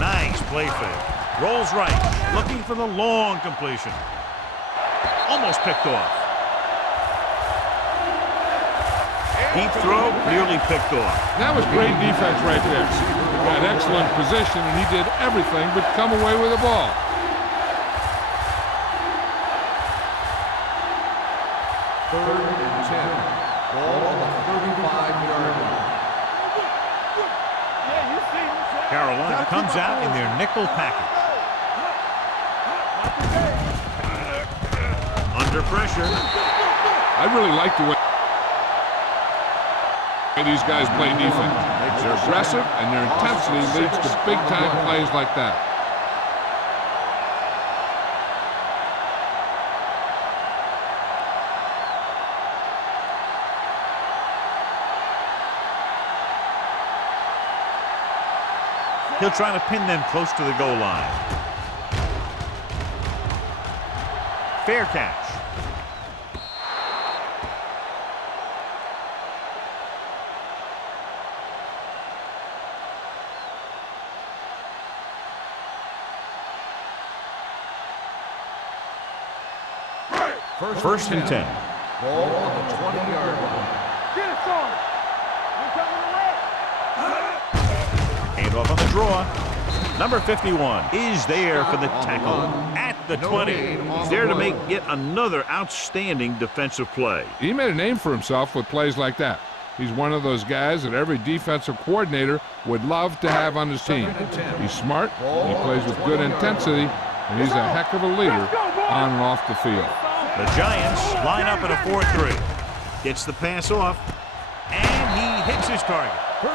Nice play fake. Rolls right, looking for the long completion. Almost picked off. Deep throw, nearly picked off. That was great defense right there. He got excellent position, and he did everything but come away with the ball. Third and 10. Ball on the 35-yard line. Carolina comes out in their nickel package. Under pressure. I really like the way these guys play defense. They're aggressive, and their intensity leads to big-time plays like that. He'll try to pin them close to the goal line. Fair catch. First and 10. Ball on the 20-yard line. Get it started. We're coming to Hand off on the draw. Number 51 is there for the tackle at the 20. He's there to make yet another outstanding defensive play. He made a name for himself with plays like that. He's one of those guys that every defensive coordinator would love to have on his team. He's smart, he plays with good intensity, and he's a heck of a leader on and off the field. The Giants line up in a 4-3. Gets the pass off, and he hits his target.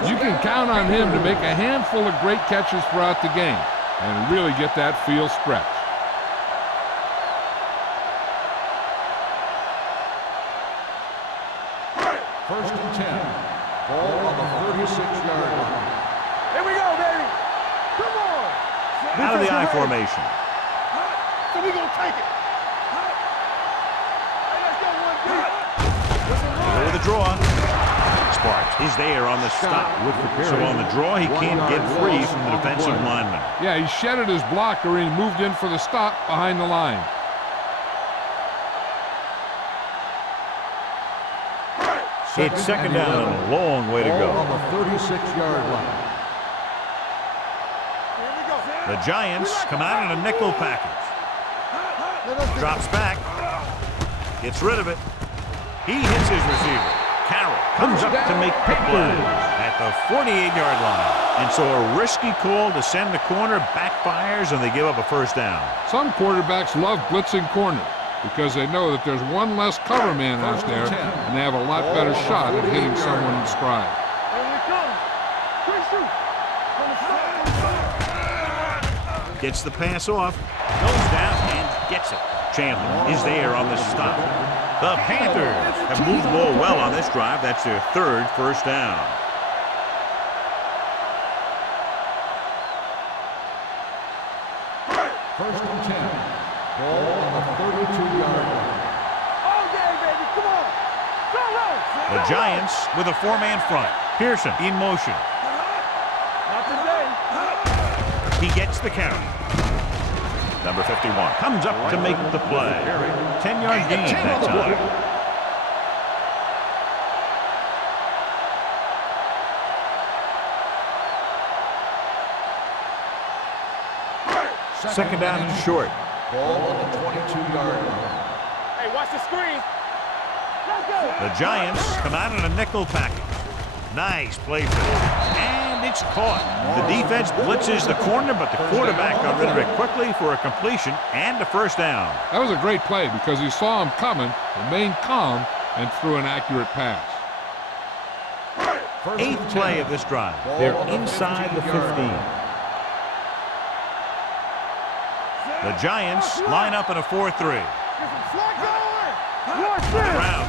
You can count on him to make a handful of great catches throughout the game and really get that field stretch. First and 10. Ball on the 36-yard line. Here we go, baby. Come on. Out of the I formation. So we gonna take it. Hey, let's go one deep. Go with the draw. Sparks is there on the stop. So on the draw, he can't get free from the defensive lineman. Yeah, he shedded his blocker and he moved in for the stop behind the line. It's second down and a long way to Ball go. on the 36-yard line. Here we go. The Giants come out in a nickel package. Drops back. Gets rid of it. He hits his receiver. Carroll comes up to make the play at the 48-yard line. And so a risky call to send the corner backfires, and they give up a first down. Some quarterbacks love blitzing corners because they know that there's one less cover man out there and they have a lot better shot at hitting someone in stride. Here we come. Quick shoot. From the side. Gets the pass off. Goes down and gets it. Chandler is there on the stop. The Panthers have moved the ball well on this drive. That's their third first down. First and 10. Ball on the 32-yard line. All day, baby. Come on. Go, go. The Giants with a four-man front. Pearson in motion. Not today. He gets the carry. Number 51 comes up to make the play. 10-yard gain that time. Second down and short. Ball on the 22-yard line. Hey, watch the screen. Let's go. The Giants come out in a nickel package. Nice play for them. And it's caught. The defense blitzes the corner, but the quarterback got rid of it quickly for a completion and a first down. That was a great play because he saw him coming, remained calm, and threw an accurate pass. Eighth play of this drive. They're inside the 15. The Giants line up in a 4-3. Get some slack going. Watch this. Brown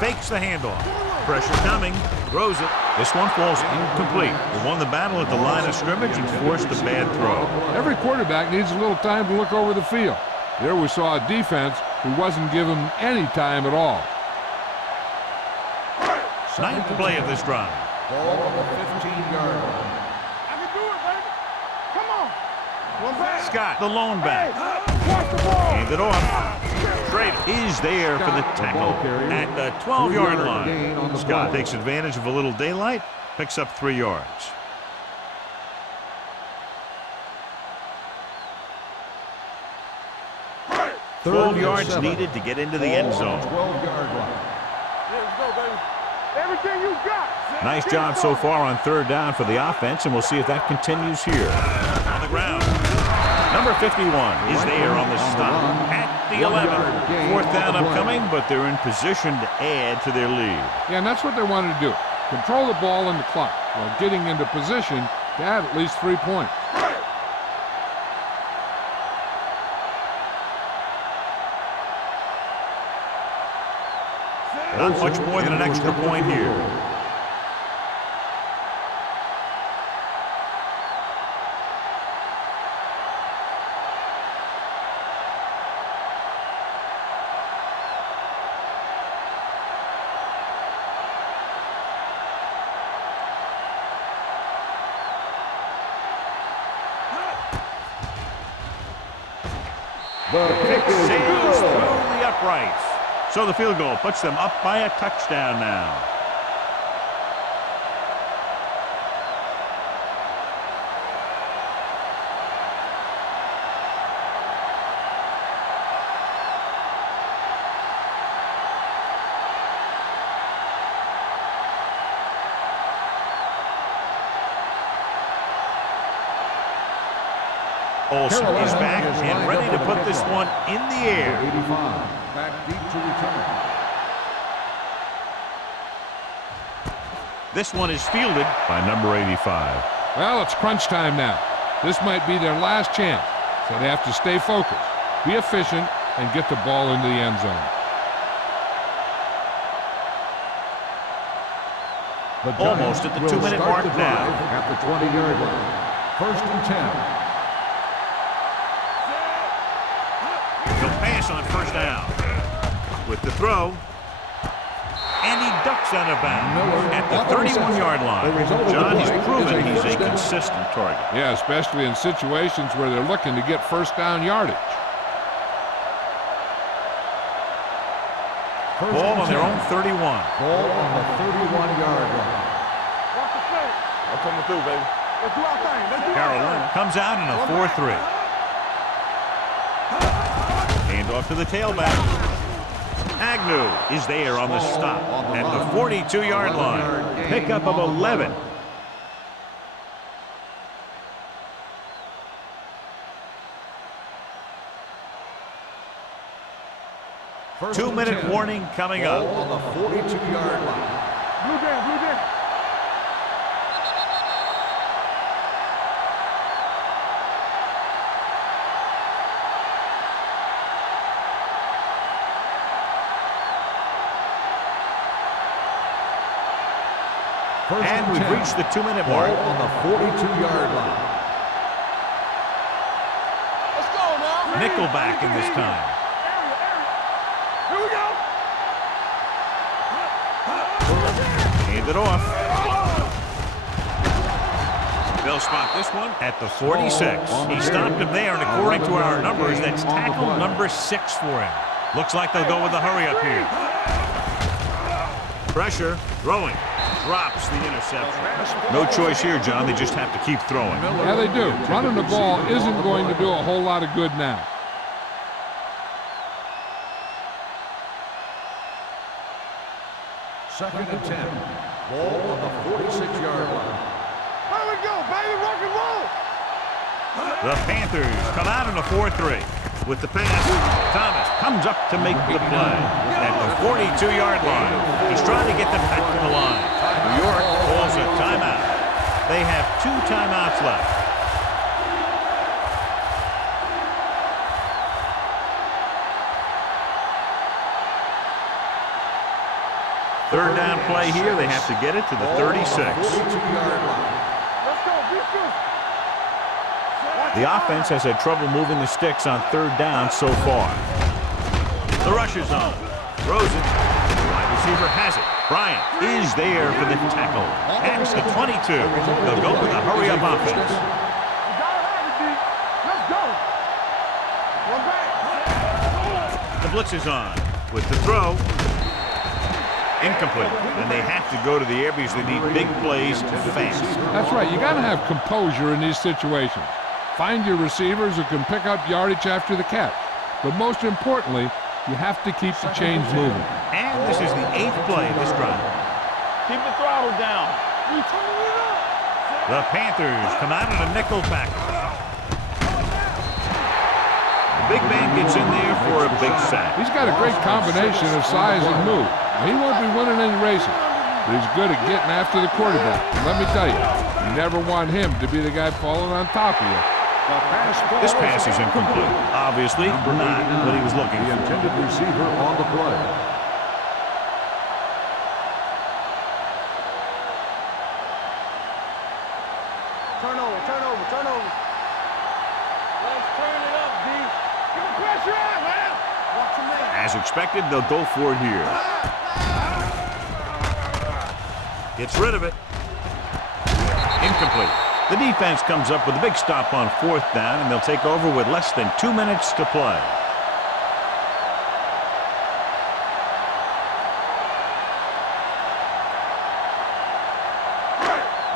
fakes the handoff. Pressure coming. Throws it. This one falls incomplete. They won the battle at the line of scrimmage and forced a bad throw. Every quarterback needs a little time to look over the field. There we saw a defense who wasn't given any time at all. Ninth play of this drive. Ball on the 15-yard line. I can do it, baby. Come on. One back. Scott, the lone back. Watch the ball. Hand it off. Schrader is there for the tackle at the 12-yard line. Scott takes advantage of a little daylight, picks up 3 yards. Third yards needed to get into the end zone. 12-yard line. Let's go, baby. Everything you got. Nice job so far on third down for the offense, and we'll see if that continues here. On the ground. Number 51 is there on the stop at the 11. Fourth down upcoming, but they're in position to add to their lead. Yeah, and that's what they wanted to do. Control the ball and the clock while getting into position to add at least 3 points. Not much more than an extra point here. The kick is Sails through good. the uprights. So the field goal puts them up by a touchdown now. Olsen is back is and lined ready up to on put the this kickoff. one in the air. 85, back deep to return. This one is fielded by number 85. Well, it's crunch time now. This might be their last chance, so they have to stay focused, be efficient, and get the ball into the end zone. The Almost at the Giants will 2-minute start mark the now. drive at the 20-yard line. First and 10. He'll pass on first down. With the throw. And he ducks out of bounds at the 31-yard line. John has proven he's a consistent target. Yeah, especially in situations where they're looking to get first down yardage. Ball on their own 31. Ball on the 31-yard line. Watch the play. I'm coming through, baby. Let's do our thing. Let's do our Carolina comes out in a 4-3. Hand off to the tailback. Agnew is there on the stop at the 42-yard line. Pickup of 11. First 2-minute and 10. warning coming Ball up. on the 42-yard line. Blue down, blue down. First And we've 10. reached the 2-minute Ball mark. on the 42-yard line. Let's go now. Nickelback in this time. Here we go. Hand it off. They'll spot this one at the 46. He stopped him there, and according to our numbers, that's tackle number 6 for him. Looks like they'll go with the hurry up here. Pressure, throwing, drops the interception. No choice here, John. They just have to keep throwing. Yeah, they do. Running the ball isn't going to do a whole lot of good now. Second and 10. Ball on the 46-yard line. There we go, baby. Rock and roll. The Panthers come out in a 4-3. With the pass, Thomas comes up to make the play at the 42-yard line. He's trying to get them back to the line. New York calls a timeout. They have 2 timeouts left. Third down play here. They have to get it to the 36. 42-yard line. Let's go, defense. The offense has had trouble moving the sticks on third down so far. The rush is on. Throws it. The wide receiver has it. Bryant is there for the tackle. At the 22. They'll go with a hurry-up offense. You gotta have it, D. Let's go. One back. The blitz is on. With the throw. Incomplete. And they have to go to the air because they need big plays fast. That's right. You got to have composure in these situations. Find your receivers who can pick up yardage after the catch. But most importantly, you have to keep the chains moving. And this is the 8th play of this drive. Keep the throttle down. The Panthers come out in a nickel package. The big man gets in there for a big sack. He's got a great combination of size and move. He won't be winning any races, but he's good at getting after the quarterback. And let me tell you, you never want him to be the guy falling on top of you. This pass is incomplete. Obviously, not what he was looking The for. intended receiver on the play. Turnover, turnover, turnover. Let's turn it up, D. Give the pressure on, man. Watch him there. As expected, they'll go for it here. Gets rid of it. Incomplete. The defense comes up with a big stop on 4th down, and they'll take over with less than 2 minutes to play.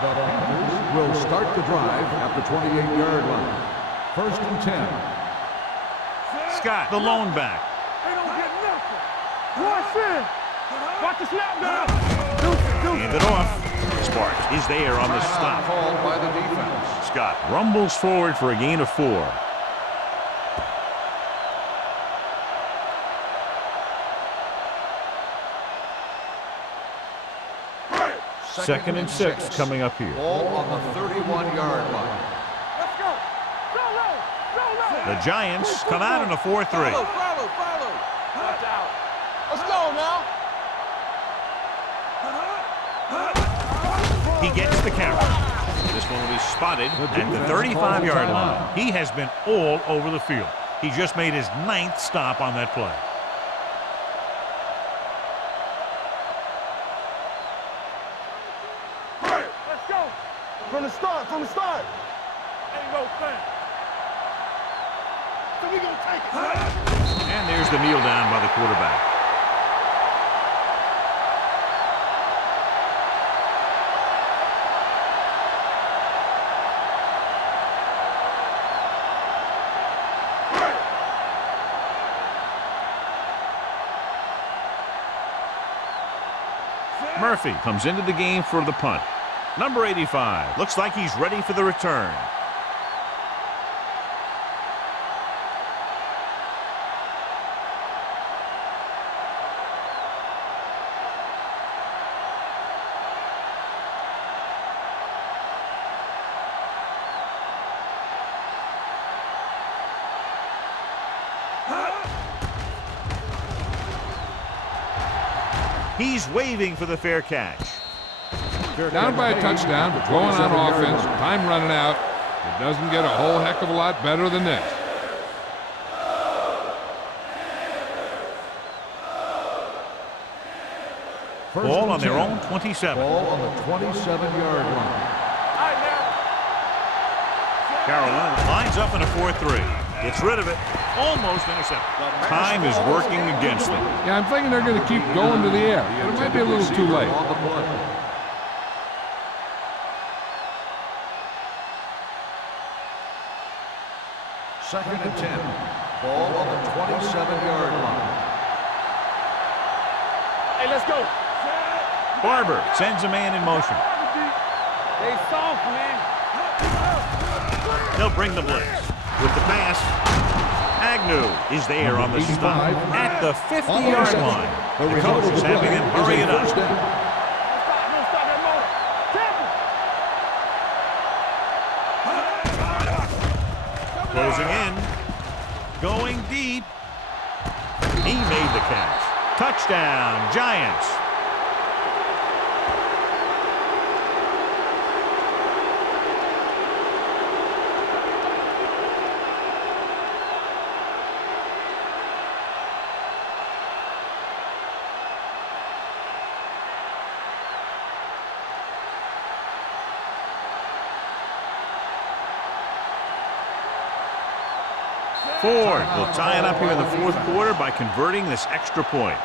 The Panthers will start the drive at the 28-yard line. First and 10. Scott, the lone back. They don't get nothing. Watch in. Watch the snap down. Hand it off. Sparks is there on the stop. Called by the defense. Scott rumbles forward for a gain of 4. Second and 6 coming up here. Ball on the 31-yard line. Let's go. Go low. Go low. The Giants come out in a 4-3. Follow. Watch out. Let's go now. He gets the carry. This one will be spotted at the 35-yard line. He has been all over the field. He just made his 9th stop on that play. Let's go. From the start. Ain't no thing. So we gonna take it. And there's the kneel down by the quarterback. Murphy comes into the game for the punt. Number 85. Looks like he's ready for the return. He's waving for the fair catch. Down by a touchdown, but going on offense, time running out. It doesn't get a whole heck of a lot better than this. Ball on their own 27. Ball on the 27-yard line. Carolina lines up in a 4-3. Gets rid of it. Almost intercepted. Time is working against them. Yeah, I'm thinking they're going to keep going to the air, but it might be a little too late. On the play. Second and 10. Ball on the 27-yard line. Hey, let's go. Barber sends a man in motion. They soft, man. They'll bring the blitz. With the pass, Agnew is there on the stop at the 50-yard line. The coach is having them hurry it up. Don't stop that motor. Closing in. Going deep. He made the catch. Touchdown, Giants. Ford will tie it up here in the fourth quarter by converting this extra point.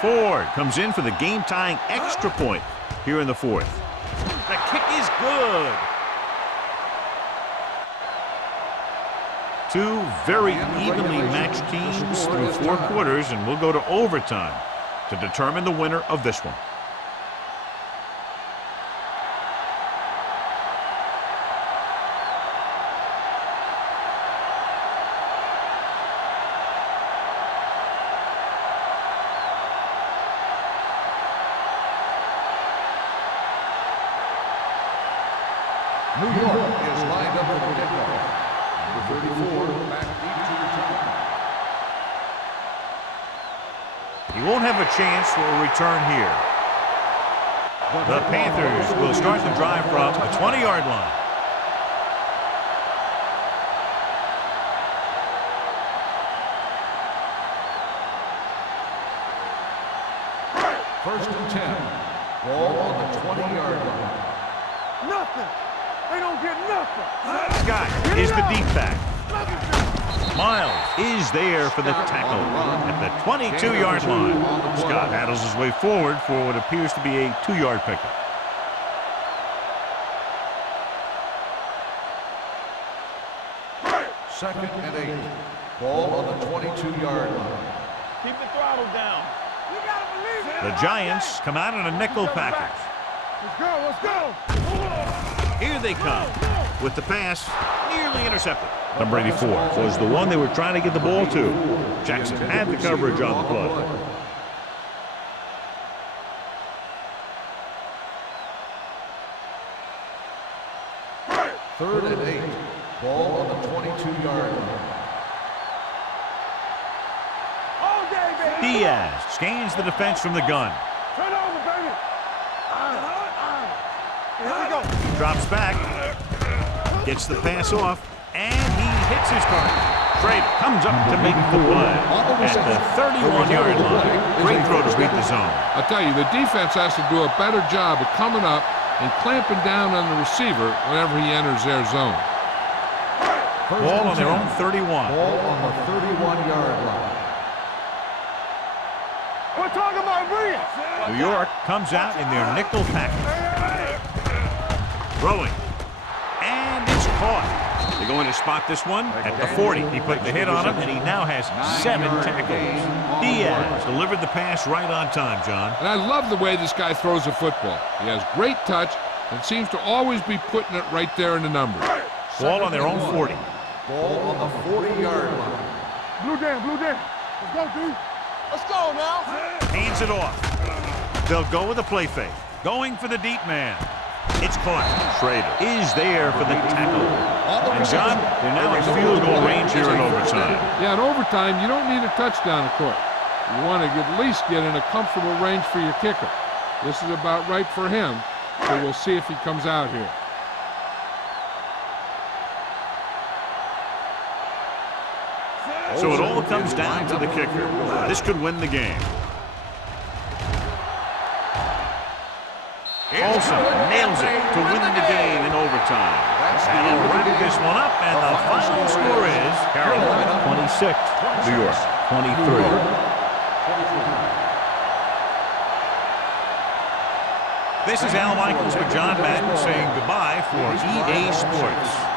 Ford comes in for the game-tying extra point here in the fourth. The kick is good. Two very evenly matched teams through 4 quarters, and we'll go to overtime to determine the winner of this one. New York is lined up for the kickoff. Number 34, back deep to return. He won't have a chance for a return here. The Panthers will start the drive from the 20-yard line. First and 10. Ball on the 20-yard line. Nothing. They don't get nothing. Scott is the deep back. Miles is there for the tackle at the 22-yard line. Scott battles his way forward for what appears to be a 2-yard pickup. Second and 8. Ball on the 22-yard line. Keep the throttle down. You gotta believe it. The Giants come out in a nickel package. Let's go, let's go. Here they come with the pass nearly intercepted. Number 84 was the one they were trying to get the ball to. Jackson had the coverage on the play. Third and 8. Ball on the 22-yard line. All day, baby. Diaz scans the defense from the gun. Turn over, baby. Here we go. Drops back. Gets the pass off. And he hits his target. Schrader comes up to make the play at the 31-yard line. Great throw to beat the zone. I'll tell you, the defense has to do a better job of coming up and clamping down on the receiver whenever he enters their zone. Ball on their own 31. Ball on the 31-yard line. We're talking about brilliance. New York comes out in their nickel package. Throwing. And it's caught. They're going to spot this one at the 40. He put the hit on him, and he now has 7 tackles. Diaz delivered the pass right on time, John. And I love the way this guy throws a football. He has great touch and seems to always be putting it right there in the numbers. Ball on their own 40. Ball on the 40-yard line. Blue down, blue down. Let's go, dude. Let's go now. Hands it off. They'll go with a play fake. Going for the deep man. It's caught. Schrader is there for the tackle. And John, they're now in field goal range here in overtime. Yeah, in overtime, you don't need a touchdown, of course. You want to at least get in a comfortable range for your kicker. This is about right for him, so we'll see if he comes out here. So it all comes down to the kicker. This could win the game. Olsen nails it to win the game in overtime. That'll wrap this one up, and the final score is Carolina 26, New York 23. This is Al Michaels with John Madden saying goodbye for EA Sports.